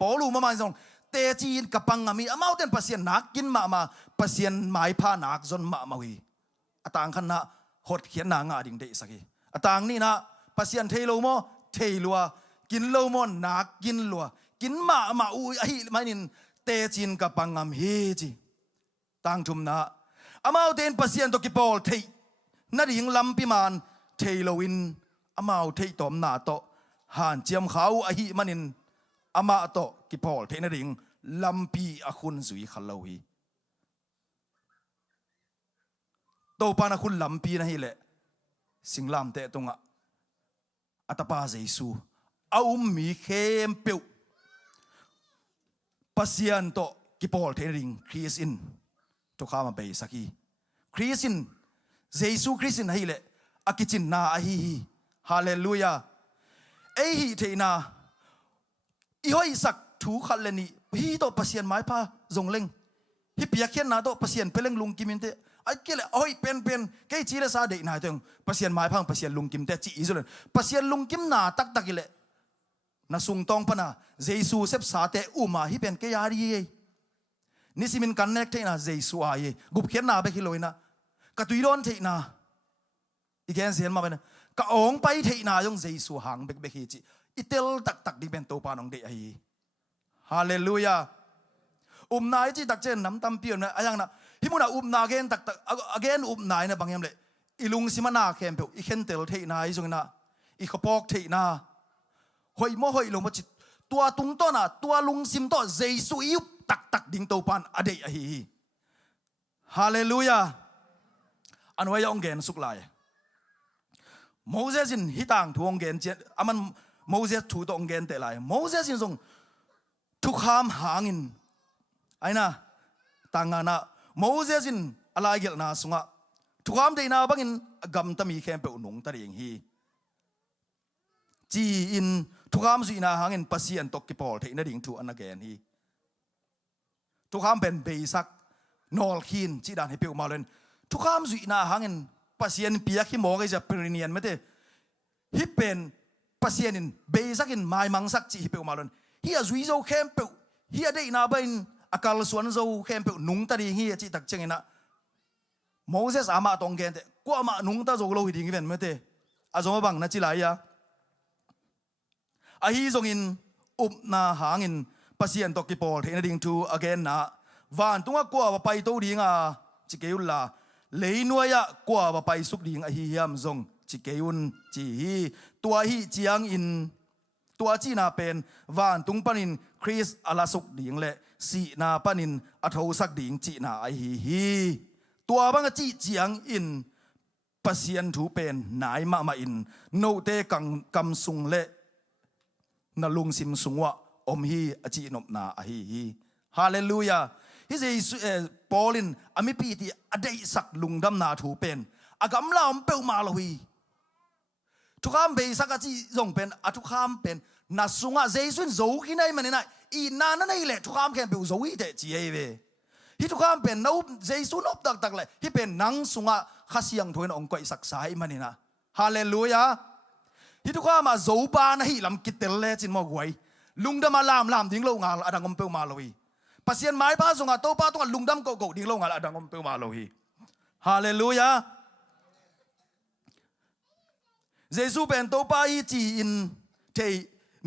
ปอลูมาซงเตจีนกับปังงามีอามาเตนปัสยานนักกินมาปัสยานหมายผ้านักจนมาวีต่างขันนะหดเขียนนางาดิ่งเดสักต่างนี่นะปัสยานเทโลโมเทลัวกินโลโมนักกินลัวกินมาอุยไอ้ไม่นินเตจีนกับปังงามเฮจีต่างทุมนะอามาเตนปัสยานตกิปอลเทนาดิ่งลำพิมานเทโลวินอามาเทตอมนาโตหานเจียมเขาไอ้มันนินอามาโตกิปอลเทนดิ่งลำปีอาคุณสุยขลาวีโตปานาคุณลำปีนะฮิเลสิงลำเตะตรงอ่ะอัตปาเจสูเอามีเข้มเปียวปัสยันโตกิปอลเทนดิ่งคริสอินตัวข้ามาไปสักทีคริสอิน เยซูคริสต์ให้เลยอากิจินนาฮีฮาเลลูยาเอฮีเทนาอีห้อยสักถูขัดเลนี่ฮีโตปัสยันไม้พาจงเล่งฮีเปียกเขียนนาโตปัสยันเปล่งลุงกิมินเตไอ้เกลโอ้ยเป็นแกจีเลสาเดน่าเตงปัสยันไม้พังปัสยันลุงกิมเตจีอิสุเลนปัสยันลุงกิมนาตักกิเลนาสุงตองปนาเยซูเซปสาเตอุมาฮีเป็นแกยารีนี่สิมินกันเนกเทน่าเยซูอาเยกุบเขียนนาไปกิโลนะกะตุยร้อนเทน่าอีกแค่เสียนมาเป็นกะองไปเทน่ายงเยซูหางเบกฮีจีอิเตลตักดิเป็นตัวปานองเดไอฮาเลลูยานายจีตักเจนน้ำตำเปียนนะอย่างน่ะฮิมุนานาเกนตักเกนนายนะบางอย่างเลยอีลุงสิมานาเข้มเปียวอีเข็นเตลเทนายจงนะอีขปอกเทนาหอยโมหอยลงมาจิตตัวตุงต้นน่ะตัวลุงซิมต้นเยซูยุบตักดิ่งตัวปานอเดไอฮาเลลูยาอันไว้องเกนสุกลายโมเสสินฮิตังทวงเกนเจอามันโมเสสถูตองเกนเตลายโมเสสินทรงทุกขามหางินไอ้น่ะต่างงานน่ะโมเสสินอะไรเกี่ยวน่ะสุงะทุกขามเดน่าบังอินกำตมีแค่เปอุนงตะเรียงฮีจีอินทุกขามสุยน่ะหางินปัสยันตกกิปอลเทน่ะดิ่งถูอันนักเกนฮีทุกขามเป็นเบสักนอลคินจีดานให้เปอุมาเลนทุกขามสุยน่ะหางินปัสยันเปียกที่หมอก็จะเปริเนียนไม่ได้ฮิเป็นปัสยันินเบสักินไม้มังสักจีฮิเปอุมาเลนฮีอาจุยโจเข้มเปอุฮีอาได้น่าเป็นอากาศส่วนโจเข้มเปอุนุงตะดีฮีจีตักเจงนะโมเสสอามาตองเกนเตกูอามานุงตะโจโลหิดิ่งเป็นไม่ได้อาจจะมาบังนัดจีไลยาอาฮีจงอินอุบนาหางินปัสยันตกิปอลเทนดิ่งทูอเกนนะวันตุงกูอาไปโตดิ่งอ่ะจิเกยุลลาเลยนัวยะกว่าไปสุกดิ่งอาฮียามจงจิเกยุนจีฮีตัวฮีจียงอินตัวจีนาเป็นวันตุงปนินคริสอาลาสุกดิ่งเละสีนาปนินอัทวสักดิ่งจีนาไอฮีตัวบังจีจียงอินปัสยันถูเป็นนายมาอินโนเตกังกำสุงเละนลุงซิมสุงวะอมฮีอจีนบนาไอฮีฮาเลลูยาฮิเจปอลินอามิปีติอเดสักลุงดำนาถูเป็นอากำลามเปวมาลวีทุกคำเบสักจีจงเป็นทุกคำเป็นนัสสุงะเจสุนโจกินัยมันนี่อีนานั่นนี่แหละทุกคำแค่เป็นโจอีเดจีเอเวฮิทุกคำเป็นนูเจสุนอบตักเลยฮิเป็นนังสุงะขัสยังถวยนองก้อยสักสายมันนี่นะฮาเลลูยาฮิทุกคำมาโจบานะฮิลำกิตเตลเลจินมอกไว้ลุงดำมาลามดิ้งโลงาอดังอมเปวมาลวีปัสยันไม้พาสุงะโตป้าต้องลุงดำโกดิ้งโลงาอดังอมเปวมาลวีฮาเลลูยาเยซูเป็นตัวป้าอีจีอินเท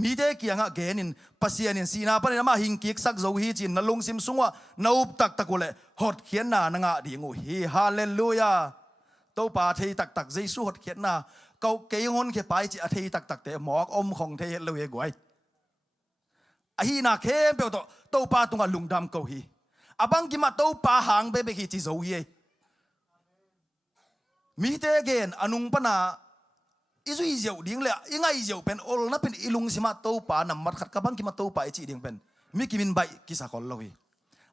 มีเด็กยังเกนินปัสยานินสีนาปนินามาหิงกิกสักโจฮีจินนลุงซิมสุงวะนาอุบตักตะกุเลหดเขียนนานงะดิ่งฮีฮาเลลูยาตัวป้าเทตักเยซูหดเขียนนาเขาเกยงอนเขไปจีเทตักเตะหมอกอมของเทเลวกวยฮีนาเข้มเปียวตัวป้าตุงลุงดำเขาฮีอบังกิมาตัวป้าหางเบเบฮีจีโจฮีมีเด็กเกนอนุงปนาอิสุอิเจียวดิ่งเลยยังไงอิเจียวเป็นโอลนับเป็นอิลุงสิมาโตปานัมมัดขัดกบังกิมาโตปาอิจีดิ่งเป็นมิกิมินใบกิสากอลลอย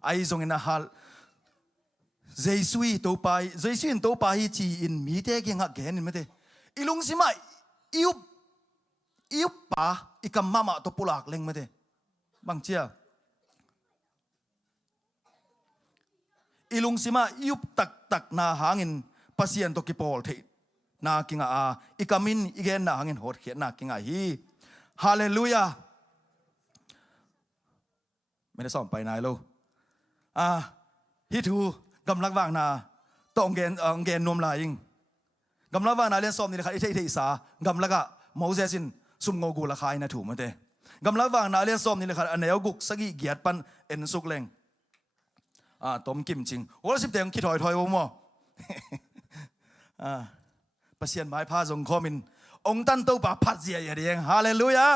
ไอซงอินาฮัลเจสุยโตปาเจสุยโตปาอิจีอินมีเตกิงะเกนินไม่เตอิลุงสิมาอิบปาอิกัมมามาโตปุลักเล็งไม่เตบางเชียอิลุงสิมาอิบตักนาหางินปัสยันโตกิปอลเทนากิงอาอิกามินอีเกนนาหังอินโหดเขียนนากิงอาฮีฮาเลลูยาไม่ได้สอนไปนายโลฮิทูกำลังว่างนาต้องเกนนวมลายิงกำลังว่างนาเรียนสอบนี่ละครับอิเทอิสากำลังก็โมเสสินซุ่มโงกูละคายนะถูกมั้ยเต้กำลังว่างนาเรียนสอบนี่ละครับอันเนวกุกสกีเกียรติปันเอ็นสุกเลงต้มกิมจริงโอ้สิบเต็งคิดถอยผมมั้งปัสยันไม้พาจงคอมินองตันโตปาพัดเสียอย่างเดียงฮาเลลูยา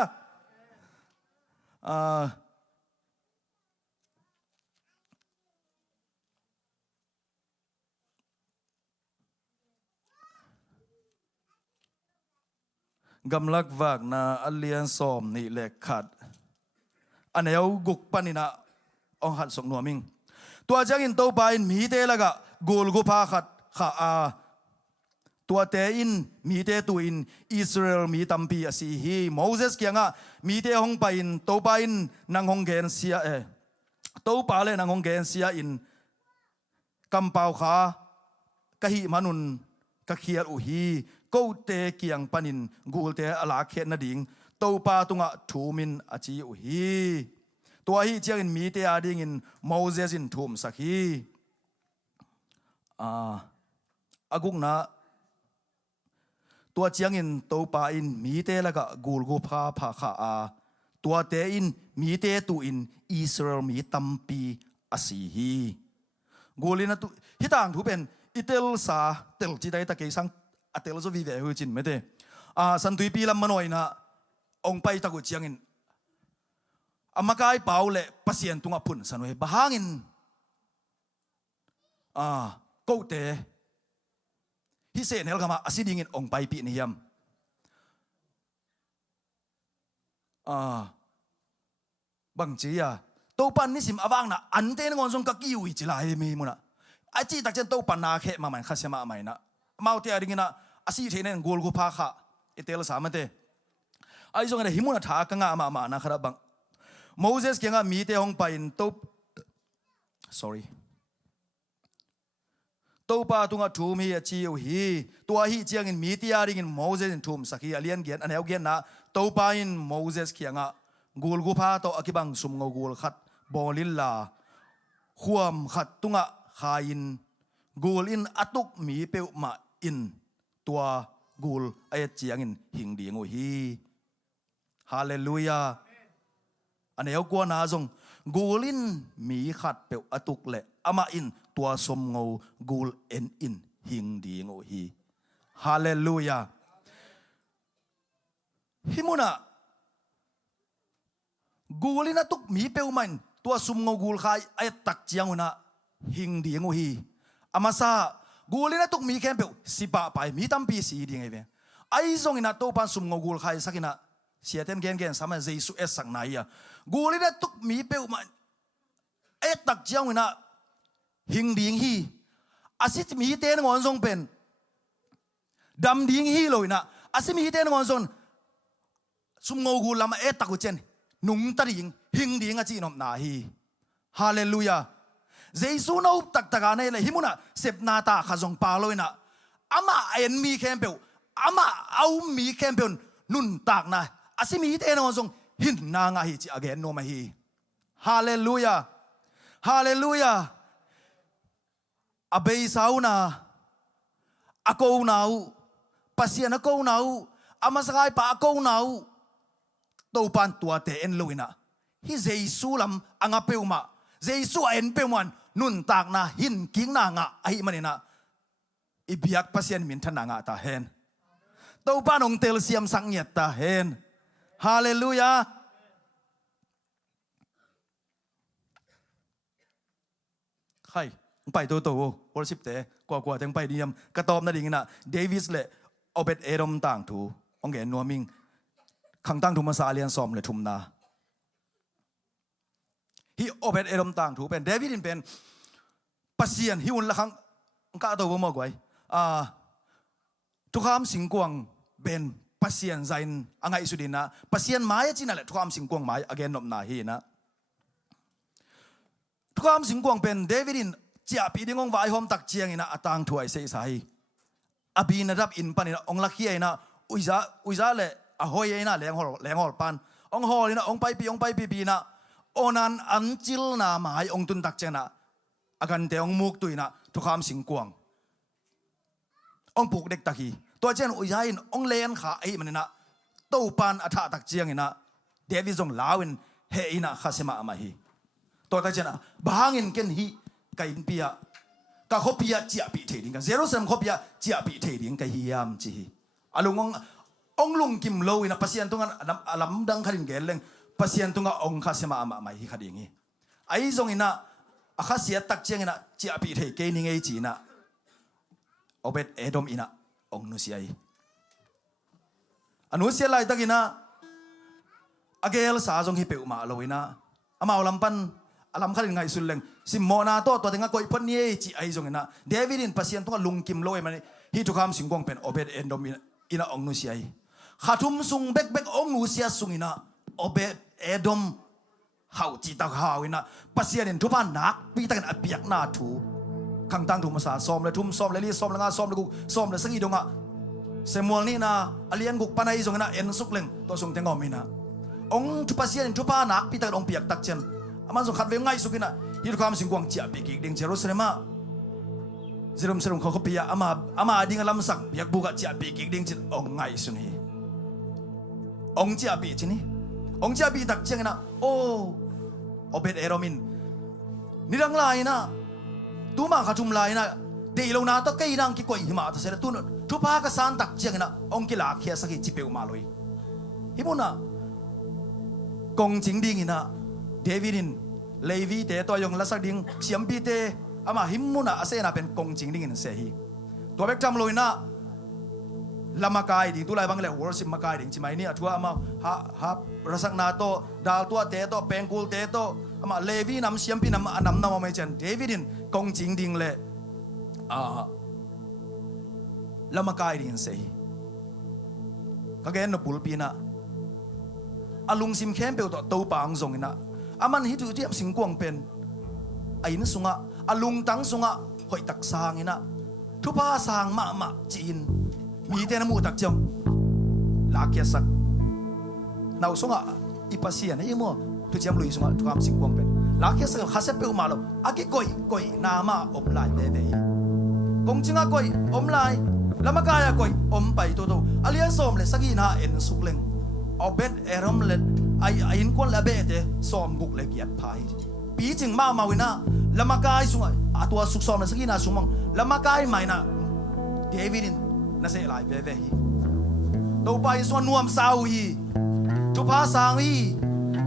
กำลังวากนาอัลเลียนซอมนี่เล็กขัดอันเดียวกุกปันินะองหัดส่งหนัวมิงตัวจังอินโตปาอินมีเตละกะกูลกูพาขัดข้า ตัวเตอินมีเตตุอินอิสราเอลมีตัมปีอสีฮีโมเสสเกียงะมีเตหงไปอินโตปาอินนางหงเกนเซียโตปาเลนางหงเกนเซียอินกำเปาขากะหิมานุนกะเคียอุฮีกูเตเกียงปานินกูเตอลาเขนนดิงโตปาตุงะทูมินอจีอุฮีตัวฮีเจียงอินมีเตอาดิงอินโมเสสอินทุมสักฮีอากุกนะตัวเจียงอินโตปาอินมีเตละกะกูลกูพาพาขาตัวเตอินมีเตตุอินอิสราเอลมีตัมปีอสีฮีกูลินะตุฮิตางทุเป็นอิเตลซาเตลจิตไอตะเกสังอเตลโซวิเวหุจินไม่เตสันตุยปีลำมโนยนะองไปตะกุเจียงอินอามากายเปาเลปัสยันตุงอพุนสันเวบหางินกูเตฮิเซนเฮลกามาอสิดิงินองไปปีนิยมบางทีโตปันนิสิมอวังนะอันเตนงอนซงกักกิวอิจิลาเฮมีมุนะไอจีตักเจนโตปันนาเขมามันข้าเสมาไม่นะมาเอาเตอดิงินะอสิเทนกูลกูพาข้าเอเตลสามเตไอซงเนหิมุนะทากังอามานะครับบังโมเสสเกียงมีเตหงไปอินโต sorryโตปาตุงะทูมีอจีอุฮีตัวฮีเจียงอินมีติอาริงอินโมเสสอินทุมสักฮีอเลียนเกียนอันเอวเกียนนะโตปาอินโมเสสเกียงะกูลกูพาโตอคิบังสุมงกูลขัดบอลิลลาขวมขัดตุงะขาอินกูลอินอตุกมีเปวมาอินตัวกูลไอเจียงอินหิงดีงอุฮีฮาเลลูยาอันเอวกวนนาจงกูลินมีขัดเปวอตุกเลอามาอินตัวสมงูกูลเอ็นอินหิงดีงอุฮีฮาเลลูยาฮิมุนะกูลินะตุกมีเปวมันตัวสมงูกูลขายไอตักเจียงหุนะหิงดีงอุฮีอามาซากูลินะตุกมีแค่เปวสิบะไปมีตั้มปีสีดีไงเว้ยไอซงอินะโตปันสมงูกูลขายสักอินะเสียเต็มเกณฑ์สามัญเจสุเอสักไหนอะกูลินะตุกมีเปวมันไอตักเจียงหุนะหิงดิงฮีอาศิมีเตนงอนทรงเป็นดำดิงฮีเลยนะอาศิมีเตนงอนทรงสุมงูกูลำเอตักกุเจนนุ่งตะดิงหิงดิงอาจีนอมนาฮีฮาเลลูยาเจสุนาอุปตักตะกาเนเลยฮิมุนะเสพนาตาขจงปาเลยนะอามาเอ็นมีแคมเปลอามาเอามีแคมเปลนุนตากนะอาศิมีเตนงอนทรงหินนางาฮีจีอเกนโนมาฮีฮาเลลูยาฮาเลลูยาอเบยสาวนาอโกนาวปัสยานอโกนาวอามาสกายปะอโกนาวโตปันตัวเตเอ็นลุยนะฮิเจสุลำอังเปวมาเจสุเอ็นเปวมันนุนตากนะหินกิ้งนางะไอมันนะอิบยักปัสยานมินทนางะตาเฮนโตปันองเตลเซียมสังเงียตาเฮนฮาเลลูยาใครไปตัววอร์ชิปเตะกว่าทั้งไปดียมกระตอมนั่นเองนะเดวิสเล่เอาเป็ดเอรอมต่างถูองเกนนัวมิงขังตั้งทุมซาเลียนซอมเลยทุมนาฮีเอาเป็ดเอรอมต่างถูเป็นเดวิดเป็นปัสยันฮิอุนละครั้งก็ตัวผมบอกไว้ทุกคำสิงกวงเป็นปัสยันใจอังไงสุดินนะปัสยันหมายจีนั่นแหละทุกคำสิงกวงหมายอเกนนบนาฮีนะทุกคำสิงกวงเป็นเดวิดินเจ้าปีดิ้งองไว้หอมตักเจียงอินะต่างถวยเสียสายอบีนรับอินปันอินะองลักขี้อินะอุยซาเล่อหอยอินะแรงหอลปันองหอลอินะองไปปีนะโอนันอันจิลนาหมายองตุนตักเจนะอากันเตองมุกตุยนะทุกคำสิงกวงองปลูกเด็กตะกี้ตัวเจนอุยซาอินองเลนขาไอมันนะโตปันอัฐตักเจียงอินะเดวิดจงลาวินเฮอินะข้าเสมาอามาฮีตัวตะเจนะบางอินเกนฮีกัยปีอะก็ขบปีอะเจียปีเทดิงกันเซโรเซมขบปีอะเจียปีเทดิงกันฮิยามจีอาลุงองลุงกิมโลวินะพัศยันตุงกันลำดังขัดินเกลเลงพัศยันตุงกันองข้าเสมาอามาฮิขัดิงฮีไอ้ทรงอินะอาข้าเสียตักเจียงอินะเจียปีเทเกนิงไอจีนะเอาเบ็ดเอดอมอินะองนุเซียอนุเซียไลตักอินะอาเกลสาทรงฮิเปอุมาโลวินะอามาเอาลำปันอารมณ์ขันไงสุดเลงสิโมนาตัวเต็งก็อีพันนี่จีไอจงนะเดวิดินพัศยันตัวลุงกิมโลยมัน hi tu kham singkong pen obed endom ina ong nu siai khathum sung bek bek ong nu sia sungina obed edom hau chi tak hawina pasian in thupa nak pi takan apiak na thu khang tang thu masa som le thum som le li som le nga som le gu som le sangi donga semual ni na alian guk panai zong na en suk leng to sung tengom ina ong thu pasian in thupa nak pi takan ong piak tak chen aman sung khat ve ngai sukina hi tu kham singkong chia pi ki ding Jerusalem Jerum serum kho pia ama ding lam sak biak buka chia pi ki ding chin ong ngai sun hi ong chia pi chini ong chia pi tak cheng na o obed eromin nirang lai na tuma khatum lai na de lo na to kai nang ki koi hima ta se tu tu pa ka san tak cheng na ong ki la khia sakhi chipeu ma loi himuna kong jing ding ina Davidin Levi te to yong la sak ding siam pi te ama himmuna ase na pen kong jing ding in se hi to bek tam loi na lama kai ding tu lai bang le worship ma kai ding chi mai ni athua ama ha rasak na to dal tua te to pengkul te to ama Levi nam siam pi nam anam na ma mai chen Davidin kong jing ding le lama kai ding se hi ka gen no pul pi na alung sim khem pe to pang zong ina aman hi tu tiam singkwang pen ain sunga alung tang sunga hoi tak sang ina thupa sang ma chin mi te na mu tak chong la kya sak nau sunga ipasian ai mo tu jam lui sunga tu am singkwang pen la kya sak khase pe ma lo aki koi na ma om lai ve ve kong chinga koi om lai lama kaya koi om pai to alian som le sagi na en sukleng obed erom le ai in kon la be te som guk le giat phai pi ching ma wina lama kai sunga atwa suk som na sagi na sumang lama kai mai na Davidin na se lai ve ve hi to pai so nuam sau hi tu pa sang hi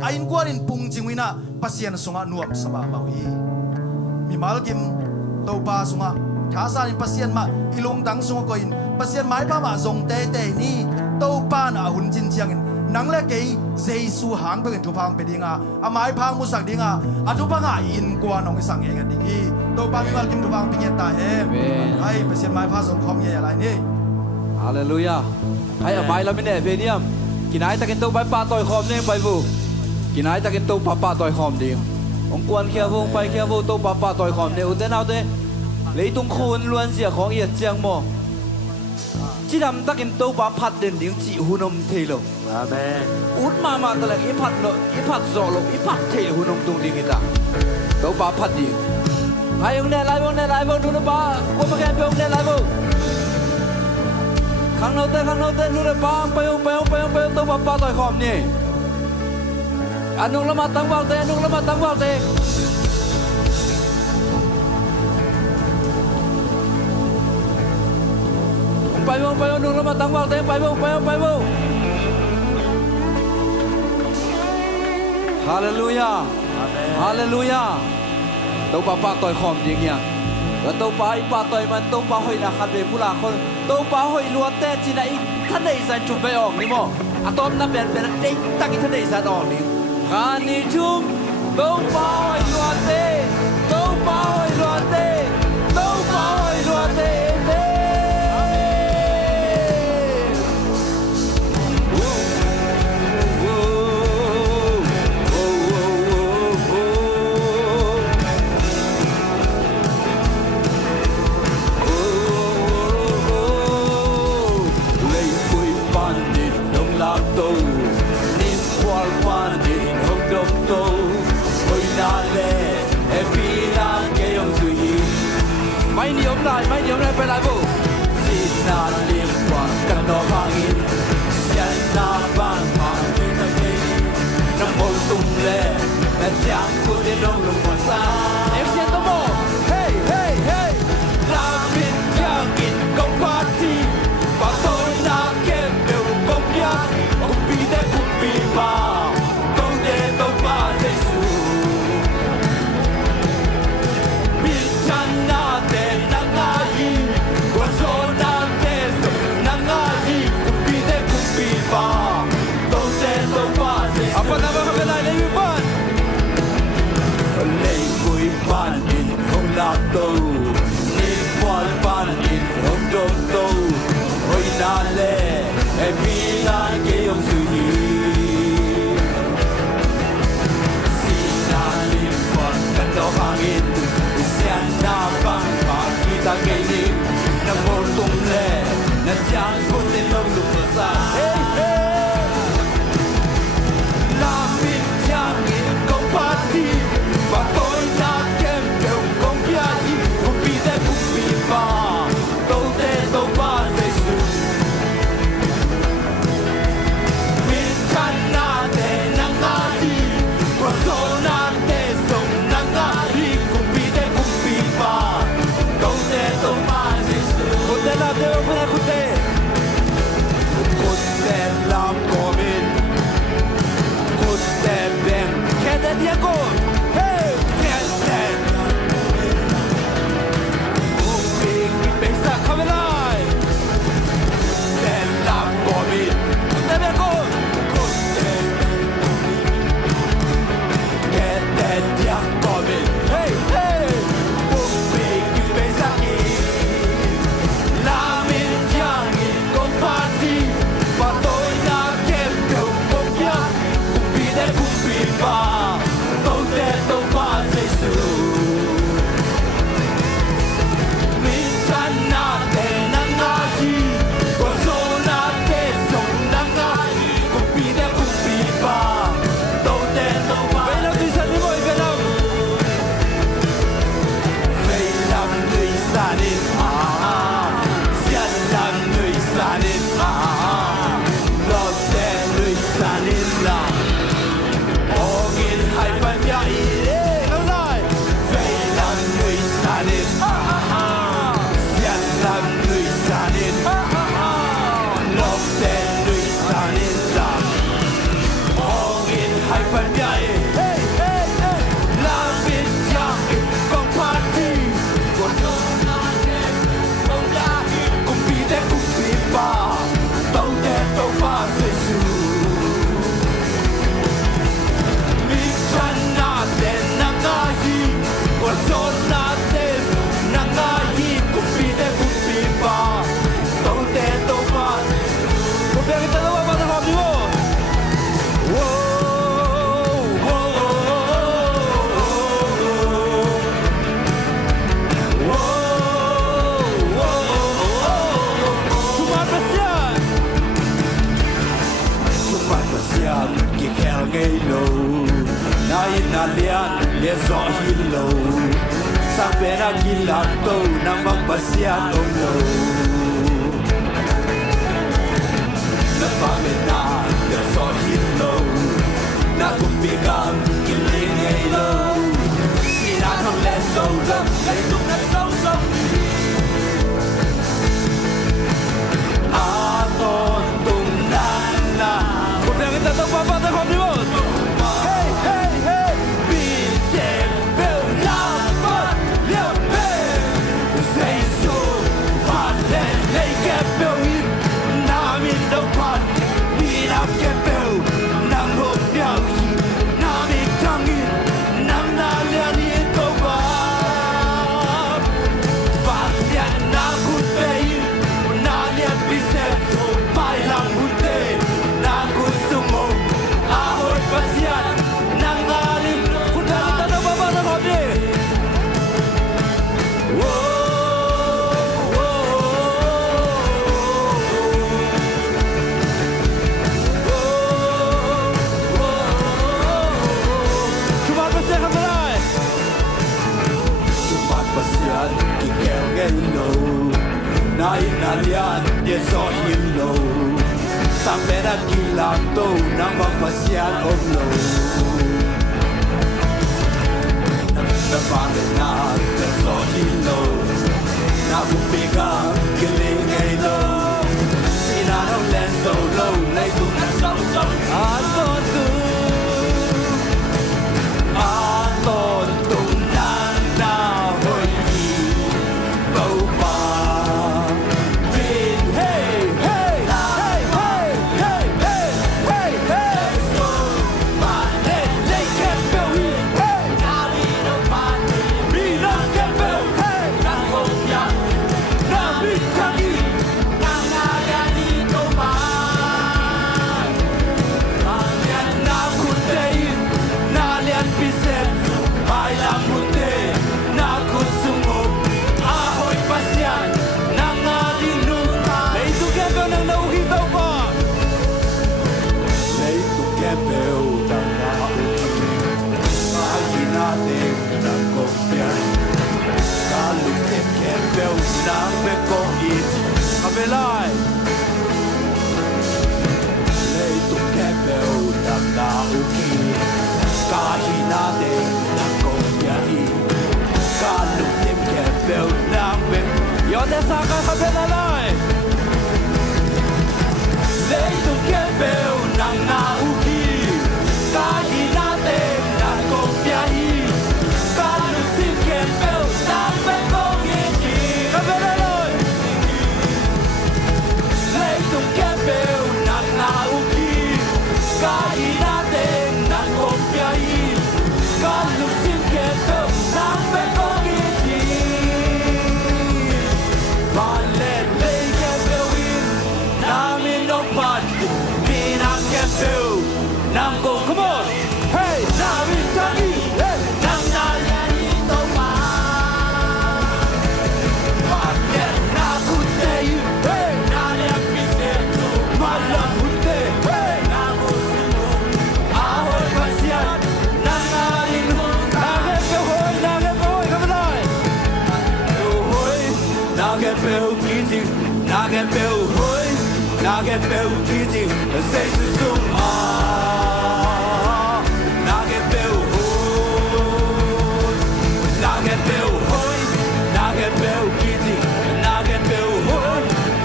ain kwarin pung ching wina pasian sunga nuam sama mau hi mi mal kim to pa sunga thasa in pasian ma ilung dang sunga ko in pasian mai pa ma zong te ni to pa na hun chin chiang in nang le ke Jesu hang pe tu phang pe dinga amai phang mu sak dinga atu pa nga in kwa nong sang ye ding hi to pa mi mal kim tu phang ping ta he ai pasian mai pha song khom ye lai ni hallelujah ai amai la mine ve niam kinai ta ken to bai pa toy khom ne bai bu kinai ta ken to pa toy khom ding ong kwan khia vu pai khia vu to pa toy khom ne u te nau te lấy tung khôn luan sia khong ye chiang mo chỉ làm ta kiến tâu bá phật đến tiếng chị hun ông thề lo amen út mà ta lại ít phật rõ lo ít phật thề hun ông tung đi người ta tâu bá phật đi hai ông này lại vong tu nó bá qua mà cái ông này lại vong khang nâu tên tu nó bá bay ông tâu bá tội khom nè anh ông lama tăng vào thế bay vô nung lama tăng vào tên bay vô hallelujah hallelujah tâu pa tội khom gì nhỉ và tâu pa tội man tâu pa hoi na khát về pula con tâu pa hoi luat te chỉ này thân này dàn chụp về ong đi mo à tôm na bên đây ta cái thân này dàn ong đi khăn đi chung tâu pa hoi luat te tâu pa hoi luat te mấy niệm lại phải lại vô xin na liên quan cần đó hangin xin na ban mang đi ta đi nằm ngồi tung lên là chẳng có đến đâu lùng còn xa em xin tao mò hey làm việc gia đình công party và tôi đã kém đều công nhang ông bị để cũng bị bao công để tôi ba Giêsu biết chăng na để nắng ai qua gió na để nắng ai cũng bị để cũng bị bao công để tôi ba Giêsu apa nama kami lain lebih ban lấy vui ban in không lạc đâu ni quan ban in không đổ la ke yong su hi si na lim pon kan do hangin sian na bang pa kita ke ni na mo tum le na chang kun te lo lu sa hey hey la min chang in ko party ba tôi na kem kêu công gia hi ku pi te ku pi ba to te to ba se su min chan na te na nga hi ko so na te song na nga hi ku pi ba to te to ba se su ku te la te o para ku te la ko min ku te ben ke te dia ko Sapera gilato na magpasiato no na pamena na so hilo na kumbigang kiling halo sinanong leso lang ay tung na so aton tung na kung nakita itong papatay ko di mo hey hey hey bitin bel lapat Inalian dia so hilo sampai na kilato na magpasyan of low na pamena dia so hilo na bupigang kiling halo sinanong lenso low lay tung na so aton tung na hoy Come bêu đằng nào cả ina te na kopian cả lúc xem khen bêu na be ko it avelai lấy tung khen bêu đằng nào cả ina te na kopian cả lúc xem khen bêu na be yo te sa ka avelai lấy tung khen bêu đằng nào cả ina te na kopian cả lúc xem khen bêu na be ko it avelai lấy tung khen bêu đằng nào cả ina te na kopian cả lúc xem khen bêu na be ko it vale lấy khen bêu na mi no pan mi na khen bêu nam go come on hey na mi tani hey nam na ya ni to ma vale na kutte hey na ya pi se tu ma la kutte hey na go sumo ahoy pasian na na in na ge pe hoy come on hoy na ge pe kiti na ge pe hoy na ge pe kiti say su na ge pe hoy na ge pe hoy na ge pe kiti na ge pe hoy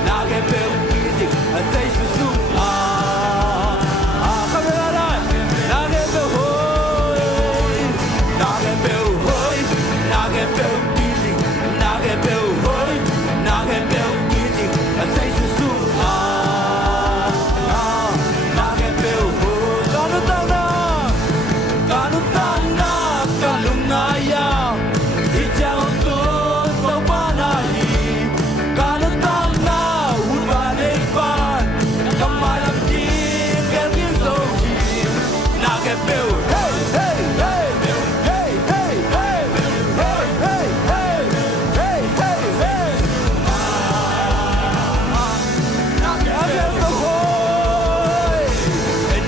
na ge pe kiti say su na ge pe hoy na ge pe hoy na ge pe kiti na ge pe hoy na ge pe kiti say su na ge pe hoy kanutana kalungaya ijao to banahi kanutana urvane pan kamalam ji gergin soji na ge pe hey hey hey hey hey hey hey hey hey hey hey hey na ge pe hoy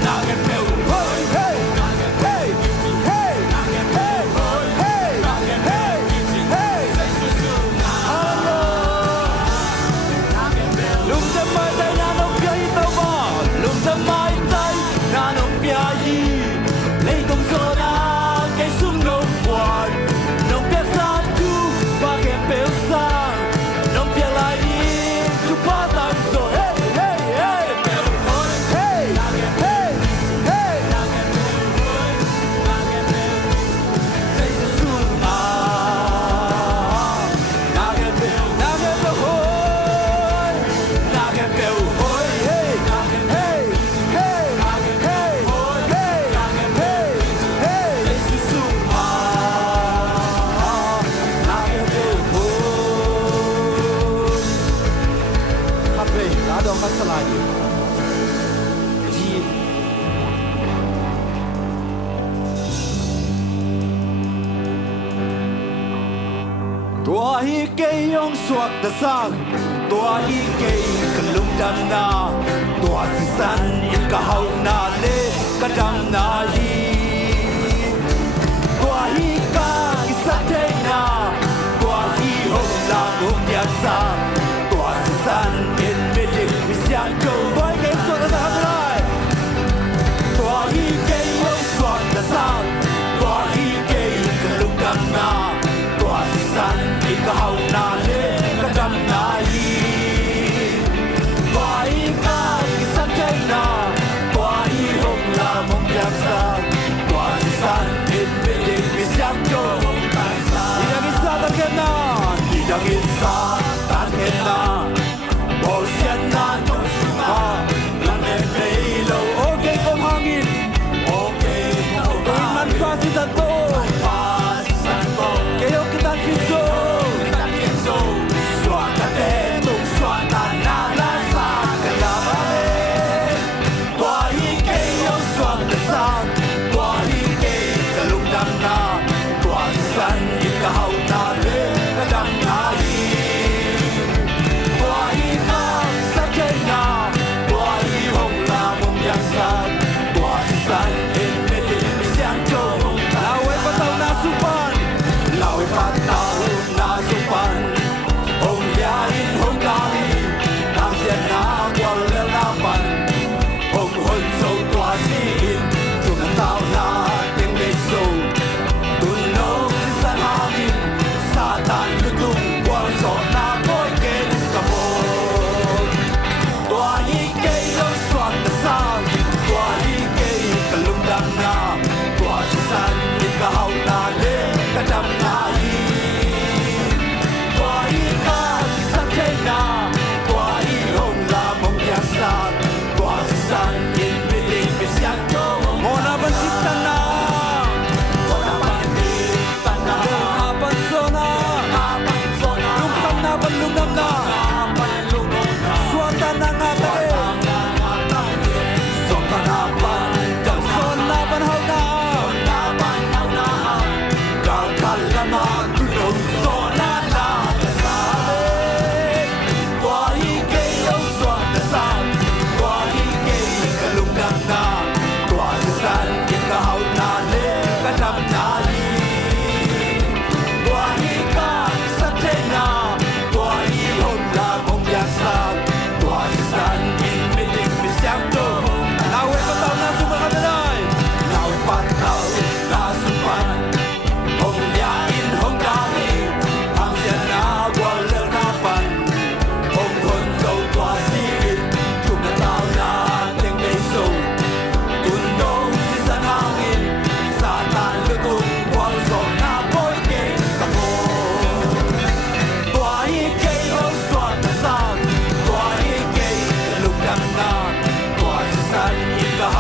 na ge pe hoy hey hey hey hey hey hey hello lung te mai dai na no pia hi to ba lung te mai dai na no pia hi lấy công số na cái sum no quan no pia sa tu ba ke pe sa no pia lai ni tu pa tan so hey hey hey hey hey hey tua hi cây yong suak ta sang tua hi cây kalung dan na tua si san in ka hau na le ka dam na hi tua hi ka ki sa te na tua hi hong la hong ya sa tua si san in me dik mi sian go boy ke so ta sa lai tua hi cây yong suak ta sang tua hi cây kalung dan na san đi ka hau na le ka dam na hi vai ka ki san kai na vai hong la mong ya sa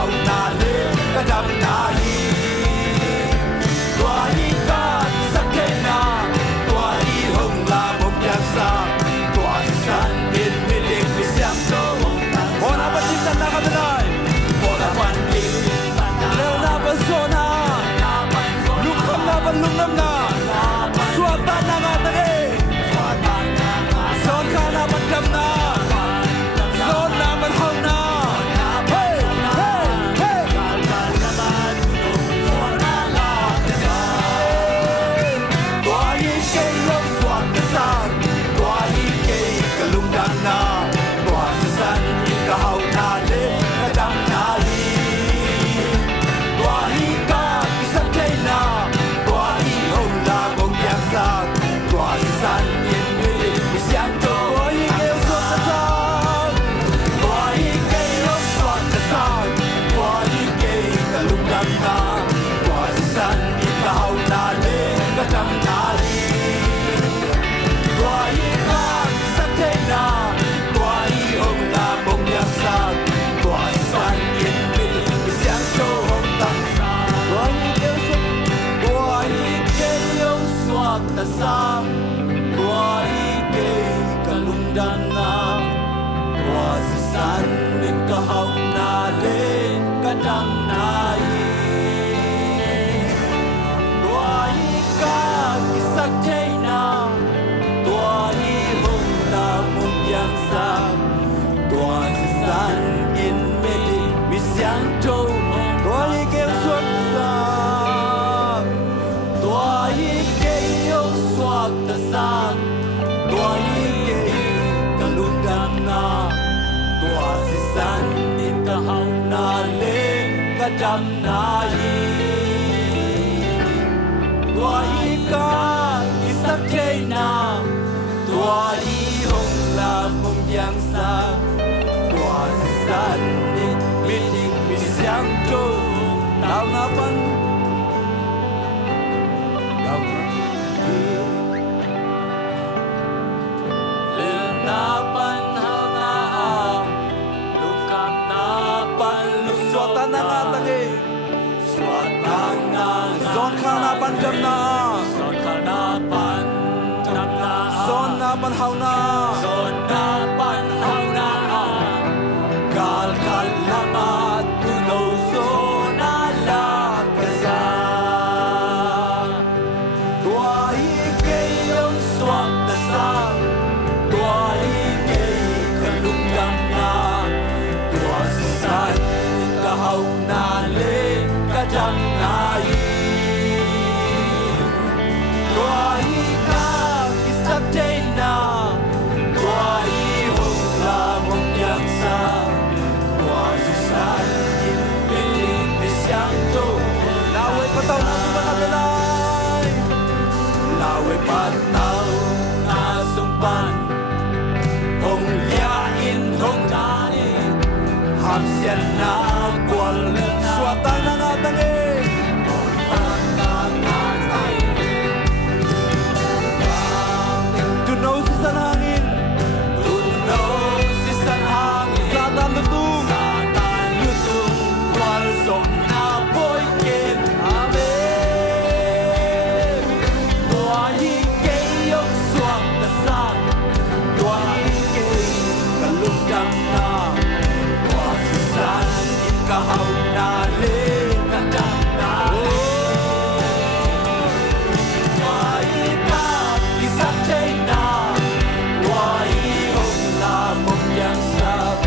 hau na le ka dam na hi tua hi ka sắc thế na tua hi hồng la bông nhạc sa tua san in mi đêm mi xiang châu Hon apa cinta nak berai? Bola panding Leo na bersona, lukam na belum na, suatan na ngate, son kana macam na, son na berhau na, hey hey hey. Tua hi cây lông xoan cái sang, tua hi cây cái lung đằng na, tua san in cái hậu na lên cái đằng na hi. Tua hi ca cái sắc thế na, tua hi hồng la bông nhạc sang, tua san in mi mi xiang châu. Tua hi kêu suat kesang, tua hi cây lông xoan cái sang, tua hi cây cái lung đằng na, tua san in cái hậu na lên cái đằng na hi. Tua hi ca cái sắc thế na, tua hi hồng la bông nhạc sang, tua san in mi mi xiang châu hồng tăng sang. tua hi kêu suat, Tua hi cây lông xoan cái sang, tua hi cây cái lung đằng na, tua san in cái hậu na lên cái đằng na hi. Tua hi ca cái sắc thế na, tua hi hồng la bông nhạc sang, tua san in mi mi xiang châu tua hi kêu suat kesang, tua hi cây ông xoa ta sang, tua hi cây ta luôn đằng na, tua si san in ta hau na lên ta đam na hi. Tua hi ca hi sắc thế na, tua hi hồng la mông giang sang, tua si san in mi ting mi xiang châu tao na pan. Na pan hau na a, lukam na pan suatan na ngate, suatan na son kana pan jam na, son kana pan jam na son na pan hau na, son na pan hau na a, kal kal lama tu no so na la kaza. Tua hi cây ông xoan ta sang, tua hi cây cái lung đằng na, tua san ka hau na lên ka đằng na hi. Tua hi ca cái sắc thế na, tua hi hồng la mông nhạc sang, tua san in mi mi xiang châu. nawe patau na suman berai, Lawe patau na sumpan, hong lia in hong tani, ham sian na kwal suatan na ngate, tu know si san hangin, satan lutung, kwal som na boy ken. amen. Tua hi cây ông xoan ta sang, tua hi cây ka lung đằng na, tua san in ka hau na lên ka đằng na hi. Tua hi ca hi sắc thế na, tua hi hồng la mông nhang sang,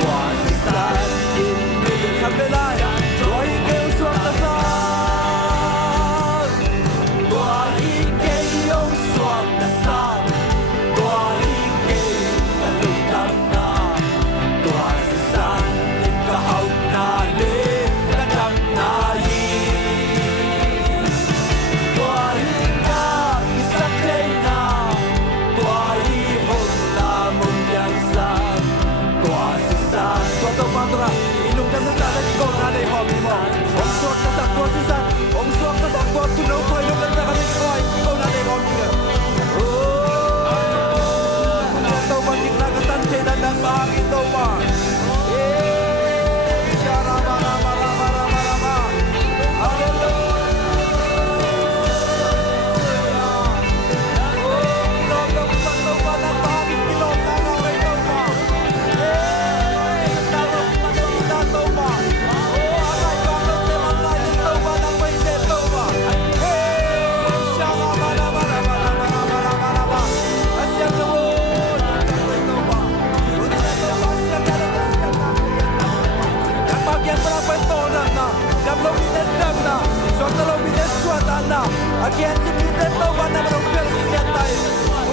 tua san in mi Kan belai, tua hi kêu suat kesang, tua hi cây ông xoan ta sang, tua hi cây ka lung đằng na, tua san in ka hau na lên ka đằng na hi. Tua hi ca hi sắc thế na, tua hi hồng la mông giang sang, tua san tua tau pantura, inung dan neta lagi kau lo mi den dam na so ta lo mi den swa ta na again si mi den to ba na ro pel ki ya tai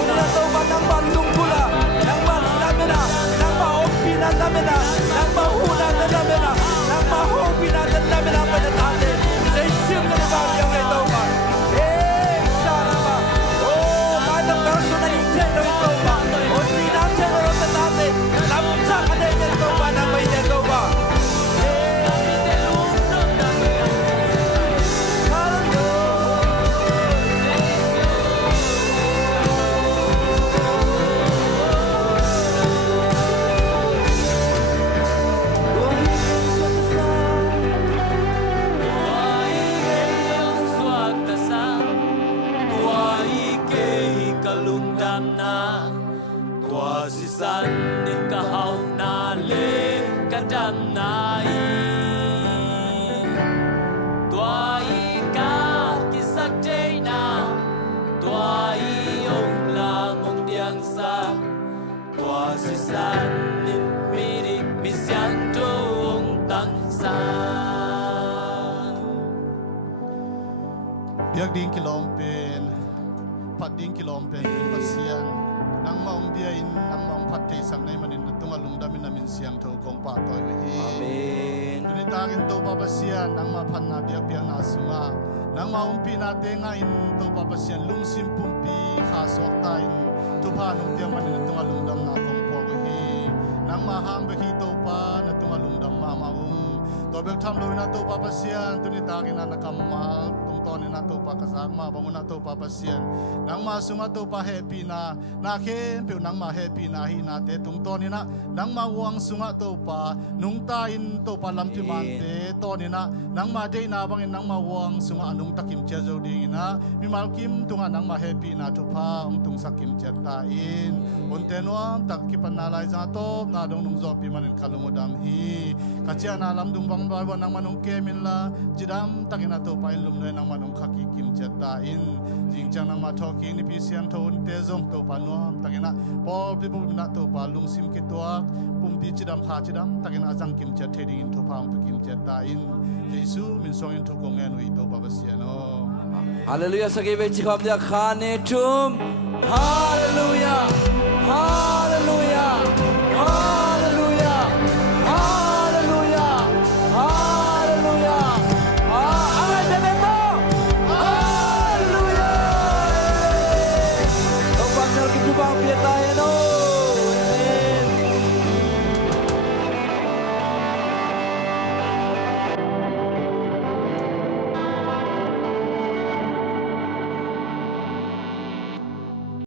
un na to ba nang ba lung kula nang ba la mena nang ba o pi na la mena nang ba hu na la mena nang ba ho pi na la mena pa ta te dei sim na ba yang ai to ba sa na ba o ma ta ka so na ni te ro to ba o si na te ro ta te lam sa ka de to ba na ba de to ba san din ka hau na le ka dam nai tua i ka ki sak jai na tua i ong la mong diang sa tua si san din mi di mi siang to ong tang sa biak ding kilom pen pat ding kilom pen pasian nang maong dia in nang maong pati sang nay manin tunga lungdamin namin siyang to kong patoy hi amen dunitagin to babasian nang mapan na biak biak na sunga nang maong pinate nga in to babasian lungsim pumpi khasok tain to pa nung dia manin tunga lungdam na kong po hi nang mahang ba hi to pa na tunga lungdam ma maung to bek tham lo na to babasian dunitagin na nakamal toni na to pa kasang ma bangun na to pa pasien nang ma sunga to pa happy na khen pe nang ma happy na hi na te tung toni na nang ma wang sunga to pa nung ta in to pa lam ti man te toni na nang ma dei na bangin nang ma wang sunga anung takim che zo ding na mi mal kim tunga nang ma happy na to pa tung sakim che ta in on te nuam tak ki pan na lai za to na dong nung zo pi manin kalumodam hi kachia na lam dung bang ba nang manung kemin la jidam takina to pa ilum ne nang manong khaki kim chata in jingchang nang ma talking ni pi siam thon te zong to pa nuam takina pol pi bum na to pa lung sim ki tuak pum pi chidam kha chidam takina ajang kim chat thedi in to pam kim chata in jesu min song in to kong en ui to pa basiano hallelujah sagi ve chi kham dia khane tum hallelujah hallelujah